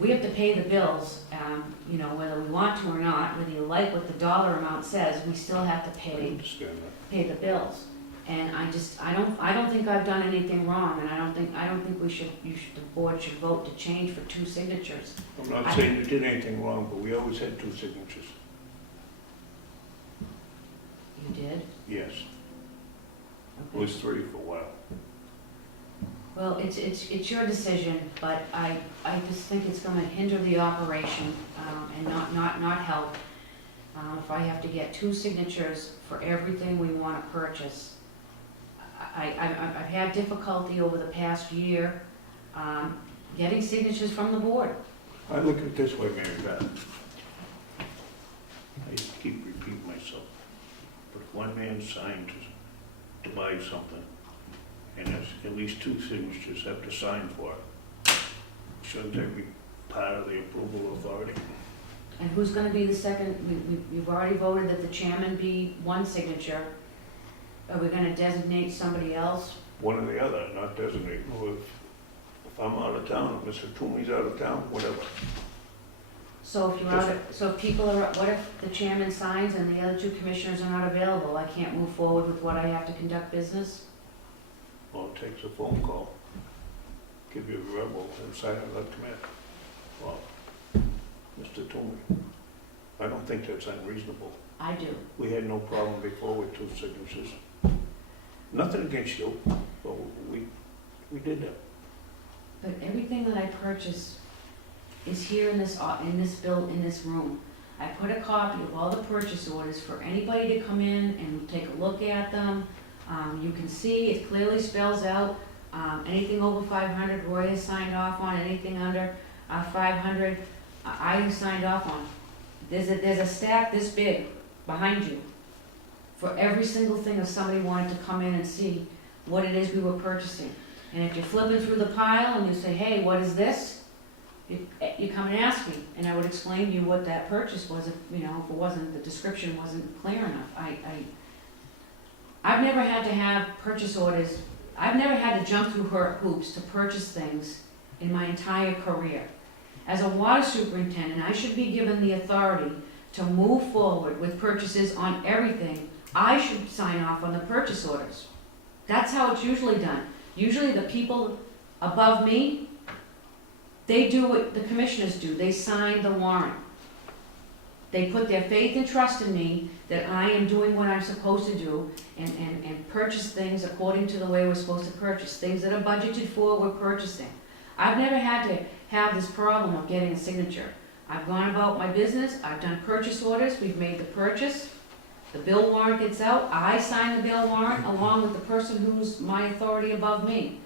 We have to pay the bills, whether we want to or not, whether you like what the dollar amount says, we still have to I pay understand that. the bills. And I don't think I've done anything wrong, and I don't think the board should vote to change for 2 signatures. I'm not saying you did anything wrong, but we always had 2 signatures. You did? Yes, it Okay. was 3 for a while. Well, it's your decision, but I just think it's gonna hinder the operation, and not help. If I have to get 2 signatures for everything we wanna purchase. I've had difficulty over the past year, getting signatures from the board. I look at it this way, Mary Beth. I keep repeating myself. But if one man signed to buy something, and there's at least 2 signatures have to sign for it, shouldn't that be part of the approval authority? And who's gonna be the second? We've already voted that the chairman be 1 signature. Are we gonna designate somebody else? One or the other, not designate. Well, if I'm out of town, if Mr. Toomey's out of town, whatever. So if people are, what if the chairman signs and the other 2 commissioners are not available? I can't move forward with what I have to conduct business? Well, it takes a phone call, give you a verbal, and sign it, let come in. Well, Mr. Toomey, I don't think that's unreasonable. I do. We had no problem before with 2 signatures. Nothing against you, but we We did that. But everything that I purchase is here in this bill, in this room. I put a copy of all the purchase orders for anybody to come in and take a look at them. You can see, it clearly spells out, anything over 500, Roy has signed off on, anything under 500, I signed off on. There's a stack this big behind you for every single thing if somebody wanted to come in and see what it is we were purchasing. And if you're flipping through the pile and you say, hey, what is this? You come and ask me, and I would explain to you what that purchase was, if it wasn't, the description wasn't clear enough. I've never had to have purchase orders, I've never had to jump through hoops to purchase things in my entire career. As a water superintendent, I should be given the authority to move forward with purchases on everything. I should sign off on the purchase orders. That's how it's usually done. Usually the people above me, they do what the commissioners do. They sign the warrant. They put their faith and trust in me that I am doing what I'm supposed to do and purchase things according to the way we're supposed to purchase. Things that are budgeted for, we're purchasing. I've never had to have this problem of getting a signature. I've gone about my business, I've done purchase orders, we've made the purchase, the bill warrant gets out, I sign the bill warrant along with the person who's my authority above me.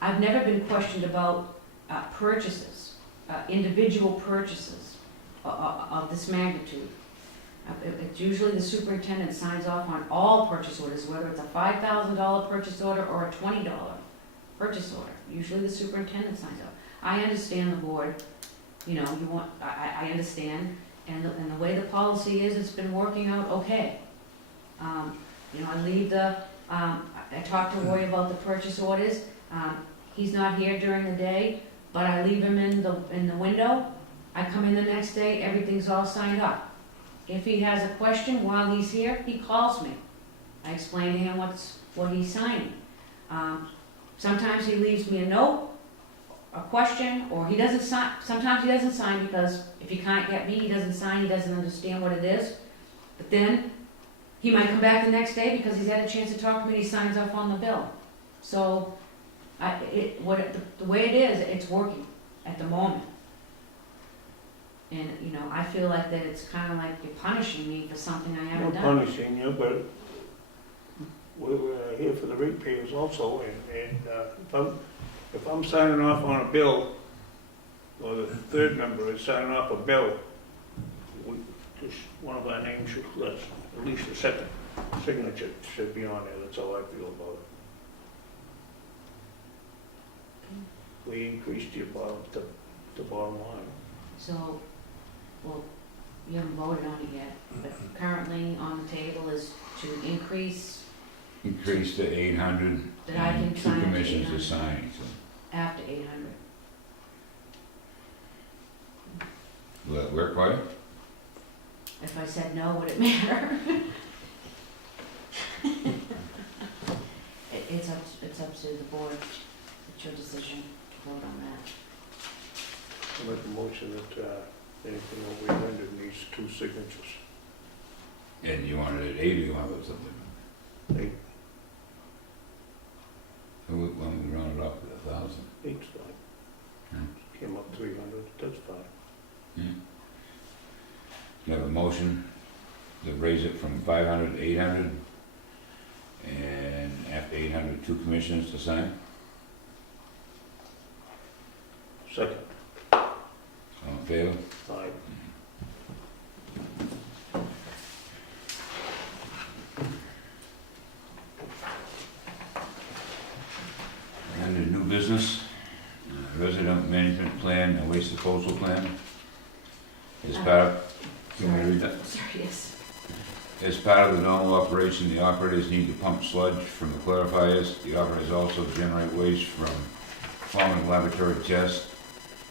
I've never been questioned about purchases, individual purchases of this magnitude. It's usually the superintendent signs off on all purchase orders, whether it's a $5,000 purchase order or a $20 purchase order. Usually the superintendent signs off. I understand the board, I understand, and the way the policy is, it's been working out okay. I leave I talked to Roy about the purchase orders. He's not here during the day, but I leave him in the window. I come in the next day, everything's all signed up. If he has a question while he's here, he calls me. I explain to him what he's signing. Sometimes he leaves me a note, a question, or he doesn't sign. Sometimes he doesn't sign because if he can't get me, he doesn't sign, he doesn't understand what it is. But then he might come back the next day because he's had a chance to talk to me and he signs off on the bill. So the way it is, it's working at the moment. And, I feel like that it's kind of like you're punishing me for something I haven't done. I'm not punishing you, but we're here for the ratepayers also, and if I'm signing off on a bill, or the third member is signing off a bill, one of our names should, at least the second signature should be on there, that's how I feel about it. We increased the bottom line. So, well, you haven't voted on it yet, but currently on the table is to increase Increase to 800, that I can and two sign to commissions 800. to sign, so. After 800. Will that work for you? If I said no, would it matter? It's up to the board. It's your decision to vote on that. I make a motion that anything over 800 needs 2 signatures. And you wanted it 80, you want it something? 8, Why don't we round it up to 1,000? 8's fine. Hmm. Came up 300, that's fine. Hmm. You have a motion to raise it from 500 to 800, and after 800, 2 commissioners to sign. Second, All in favor? 5. And the new business, resident management plan and waste disposal plan. As part of, can we read that? Sorry, yes. As part of the normal operation, the operators need to pump sludge from the clarifiers. The operators also generate waste from following laboratory tests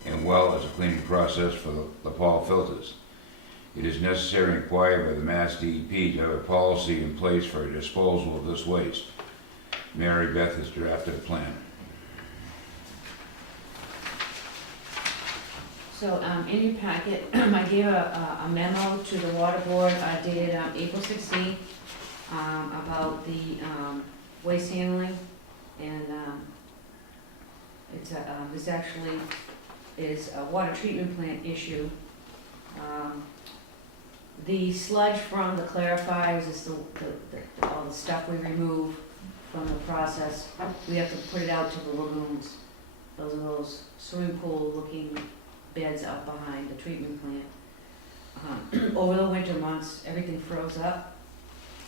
and well as a cleaning process for the Paul filters. It is necessary and required by the Mass DEP to have a policy in place for disposal of this waste. Mary Beth has drafted a plan. So, in your packet, I gave a memo to the water board dated April 16th about the waste handling. And this actually is a water treatment plant issue. The sludge from the clarifiers is all the stuff we remove from the process. We have to put it out to the lagoons. Those are those swimming pool looking beds out behind the treatment plant. Over the winter months, everything froze up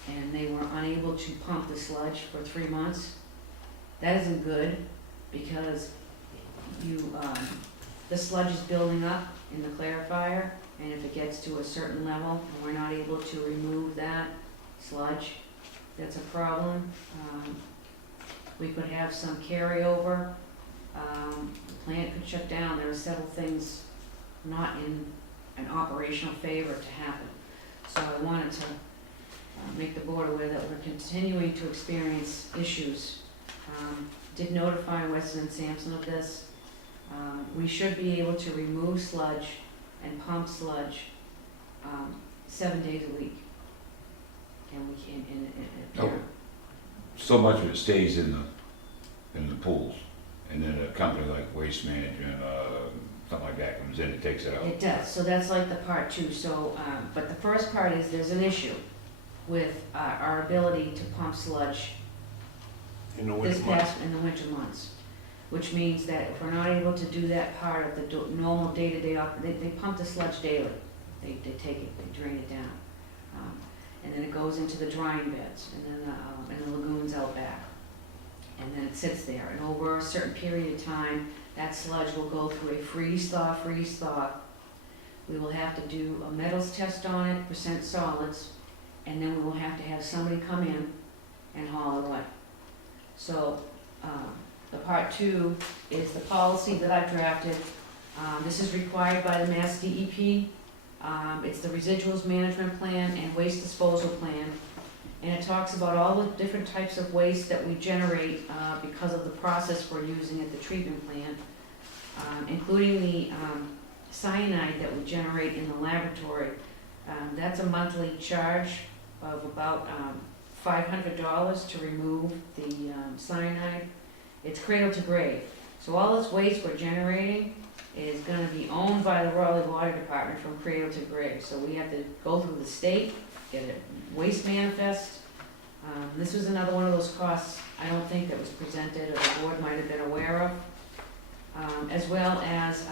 and they were unable to pump the sludge for 3 months. That isn't good because the sludge is building up in the clarifier, and if it gets to a certain level and we're not able to remove that sludge, that's a problem. We could have some carryover. The plant could shut down. There are several things not in an operational favor to happen. So I wanted to make the board aware that we're continuing to experience issues. Did notify Weston and Sampson of this. We should be able to remove sludge and pump sludge 7 days a week. And we can, Oh. So much of it stays in the pools, and then a company like Waste Management, something like that comes in and takes it out. it does, so that's like the part two. So, but the first part is there's an issue with our ability to pump sludge You know, this which month? past in the winter months, which means that if we're not able to do that part of the normal day-to-day they pump the sludge daily. They take it, they drain it down. And then it goes into the drying beds, and then and the lagoons out back. And then it sits there, and over a certain period of time, that sludge will go through a freeze-thaw. We will have to do a metals test on it, percent solids, and then we will have to have somebody come in and haul it away. So, the part two is the policy that I've drafted. This is required by the Mass DEP. It's the residuals management plan and waste disposal plan. And it talks about all the different types of waste that we generate because of the process we're using at the treatment plant, including the cyanide that we generate in the laboratory. That's a monthly charge of about $500 to remove the cyanide. It's cradle to grave. So all this waste we're generating is gonna be owned by the Raleigh Water Department from cradle to grave. So we have to go through the state, get a waste manifest. This was another one of those costs I don't think that was presented or the board might have been aware of. As well as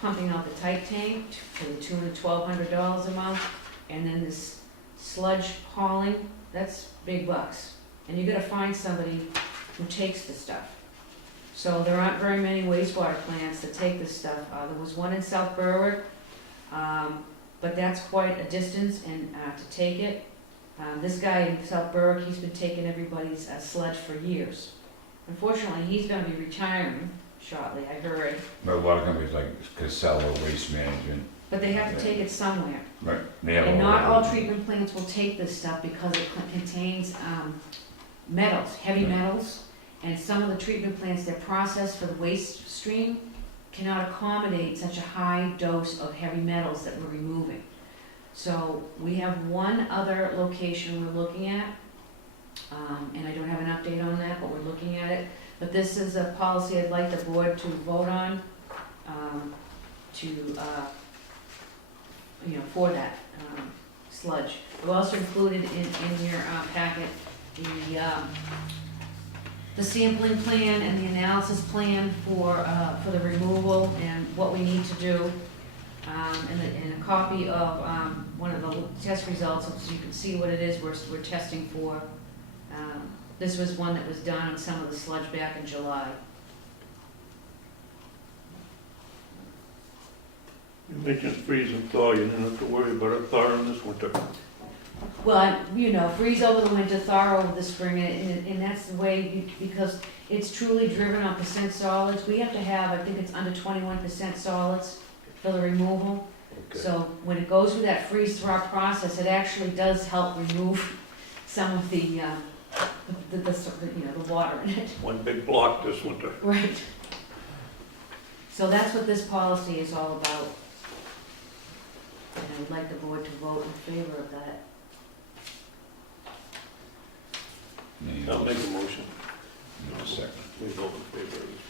pumping out the tight tank to the tune of $1,200 a month. And then this sludge hauling, that's big bucks. And you gotta find somebody who takes the stuff. So there aren't very many wastewater plants that take this stuff. There was one in South Berwick, but that's quite a distance and to take it. This guy in South Berwick, he's been taking everybody's sludge for years. Unfortunately, he's gonna be retiring shortly, I heard, But a lot of companies like Casella, Waste Management, but they have to take it somewhere. right, they have. And not all treatment plants will take this stuff because it contains metals, heavy Right. metals. And some of the treatment plants that process for the waste stream cannot accommodate such a high dose of heavy metals that we're removing. So we have one other location we're looking at, and I don't have an update on that, but we're looking at it. But this is a policy I'd like the board to vote on, for that sludge. We've also included in your packet the sampling plan and the analysis plan for the removal and what we need to do, and a copy of one of the test results so you can see what it is we're testing for. This was one that was done on some of the sludge back in July. You mentioned freeze and thaw, you didn't have to worry about a thaw in this winter. Well, freeze over the winter, thaw over the spring, and that's the way, because it's truly driven on percent solids. We have to have, I think it's under 21% solids for the removal. Okay. So when it goes through that freeze-thaw process, it actually does help remove some of the water in it. One big block this winter. Right. So that's what this policy is all about. And I would like the board to vote in favor of that. Any I'll other- make a motion. Second. We vote in favor of this.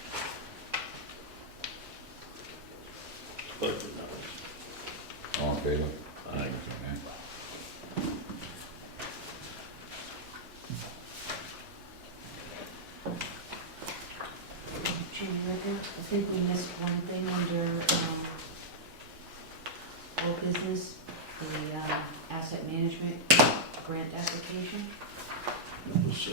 Budget now. All in favor? Aye. Okay. Chairman Ricker, I think we missed one thing under, old business, the, asset management grant application. Number 6.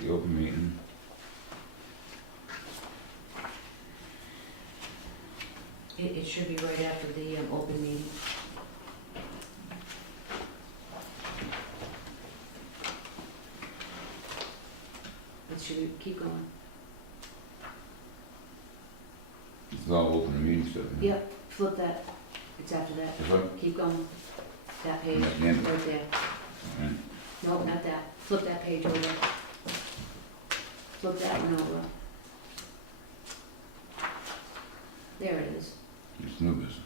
The open meeting. It should be right after the, open meeting. It should, keep going. It's all open meeting stuff. isn't it? Yep, flip that, it's after that, Is that- keep going. That page, At the end? right there. all right. No, not that, flip that page over. Flip that one over. There it is. It's new business.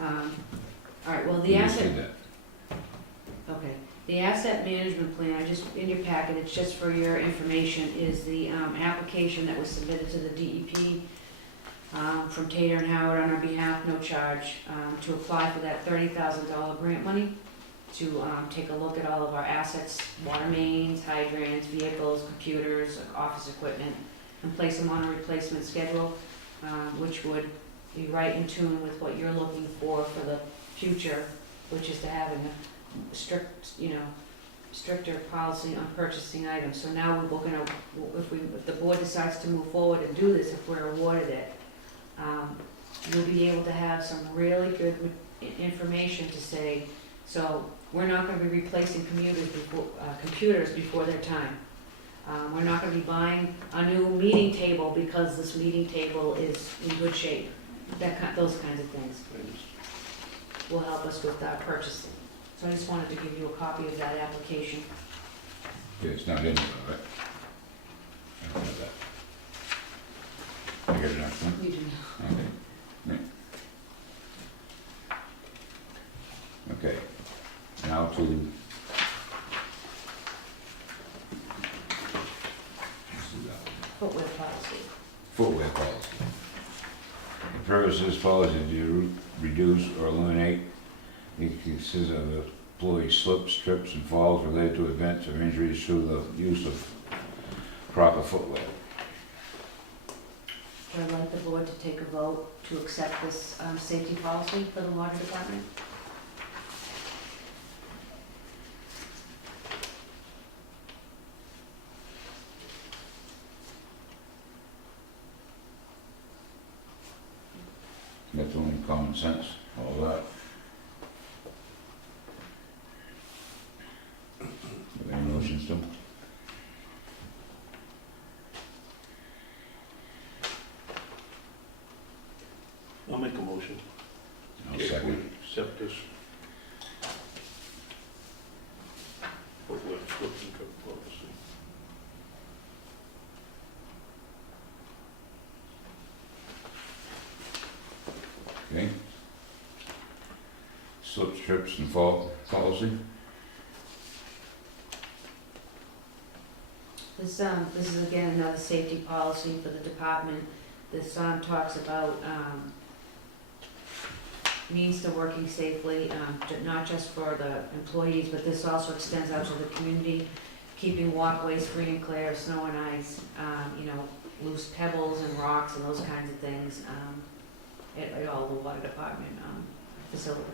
All right, well, the You just asset, did that. okay, the asset management plan, I just, in your packet, it's just for your information, is the, application that was submitted to the DEP, from Tater and Howard on our behalf, no charge, to apply for that $30,000 grant money, to, take a look at all of our assets, water mains, hydrants, vehicles, computers, office equipment, and place them on a replacement schedule, which would be right in tune with what you're looking for the future, which is to having a stricter policy on purchasing items. So now we're gonna, if the board decides to move forward and do this, if we're awarded it, you'll be able to have some really good information to say, so we're not gonna be replacing computers before their time. We're not gonna be buying a new meeting table because this meeting table is in good shape. Those kinds of things will help us with our purchasing. So I just wanted to give you a copy of that application. Yeah, it's not in there, right? I don't have that. I got it next one. You do. Okay. Right. Okay, now to. Let's do that one. Footwear policy. Footwear policy. The purpose of this policy is to reduce or eliminate the instances of employee slips, trips, and falls related to events or injuries through the use of proper footwear. I'd like the board to take a vote to accept this safety policy for the water department. That's only common sense, all that. Any motions to? I'll make a motion. I'll If we second. accept this. Footwear slip and trip policy. Okay. Slips, trips, and fall policy. This is again another safety policy for the department. This, talks about, means to working safely, not just for the employees, but this also extends out to the community, keeping walkways free and clear of snow and ice, loose pebbles and rocks and those kinds of things, at all the water department, facilities.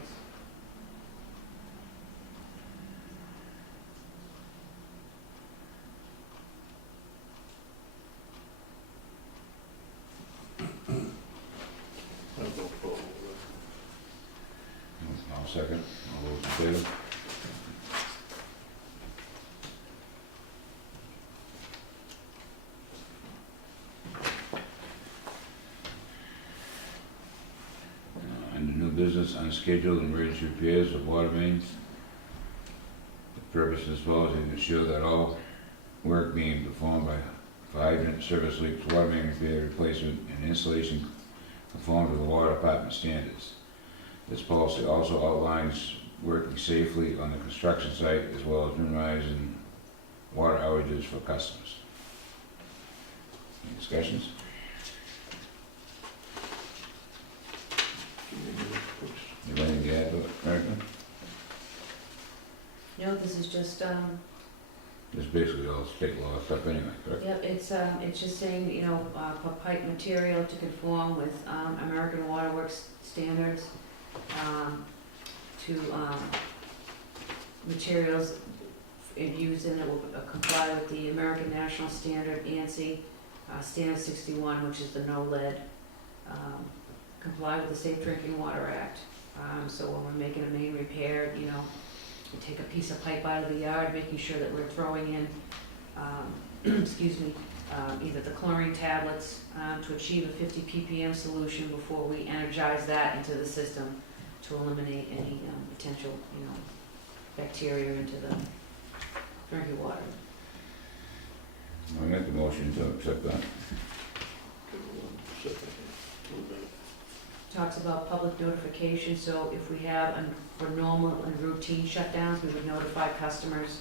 I'll vote for it. I'll second. All those in favor? Under new business, unscheduled emergency repairs of water mains. The purpose of this policy is to ensure that all work being performed by hydrant, service leaks, water main repair, replacement, and installation conform to the water department standards. This policy also outlines working safely on the construction site as well as minimizing water outages for customers. Any discussions? You have anything to add to it, Erica? No, this is just, This is basically all state law stuff anyway, correct? yep, it's just saying, you know, for pipe material to conform with, American Water Works standards, to, materials used in it will comply with the American National Standard, ANSI, Standard 61, which is the no lead, comply with the Safe Drinking Water Act. So when we're making a main repair, you know, we take a piece of pipe out of the yard, making sure that we're throwing in, excuse me, either the chlorine tablets, to achieve a 50 ppm solution before we energize that into the system to eliminate any, potential, you know, bacteria into the drinking water. I make the motion to accept that. Talks about public notification, so if we have, for normal and routine shutdowns, we would notify customers,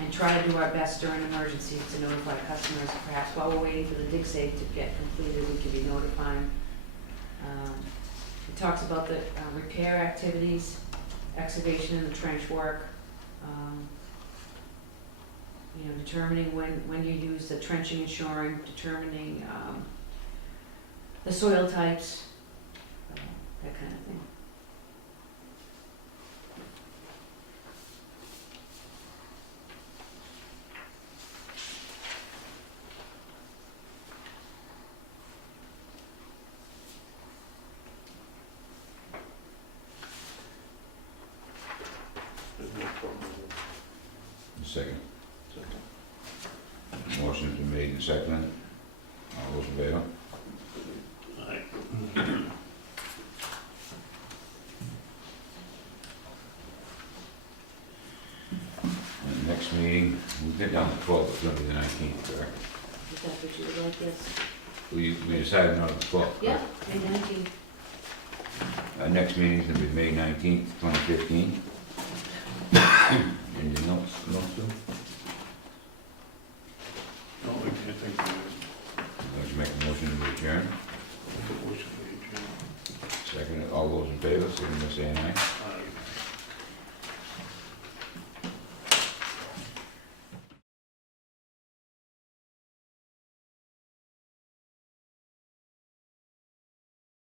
and try to do our best during emergencies to notify customers. Perhaps while we're waiting for the dig safe to get completed, we could be notifying. It talks about the repair activities, excavation and the trench work, you know, determining when you use the trenching and shoring, determining the soil types, that kind of thing. There's no problem. Second. Motion's been made and seconded. All those in favor? Aye. And the next meeting, we get down to 12th, it's gonna be the 19th, correct? Is that what you would like, yes? We decided not to 12th. Yeah, May 19th. Our next meeting's gonna be May 19th, 2015. Anything else, Sue? No, I can't think of it. Let's make a motion to adjourn. Make a motion to adjourn. Second, all those in favor, signify by saying aye.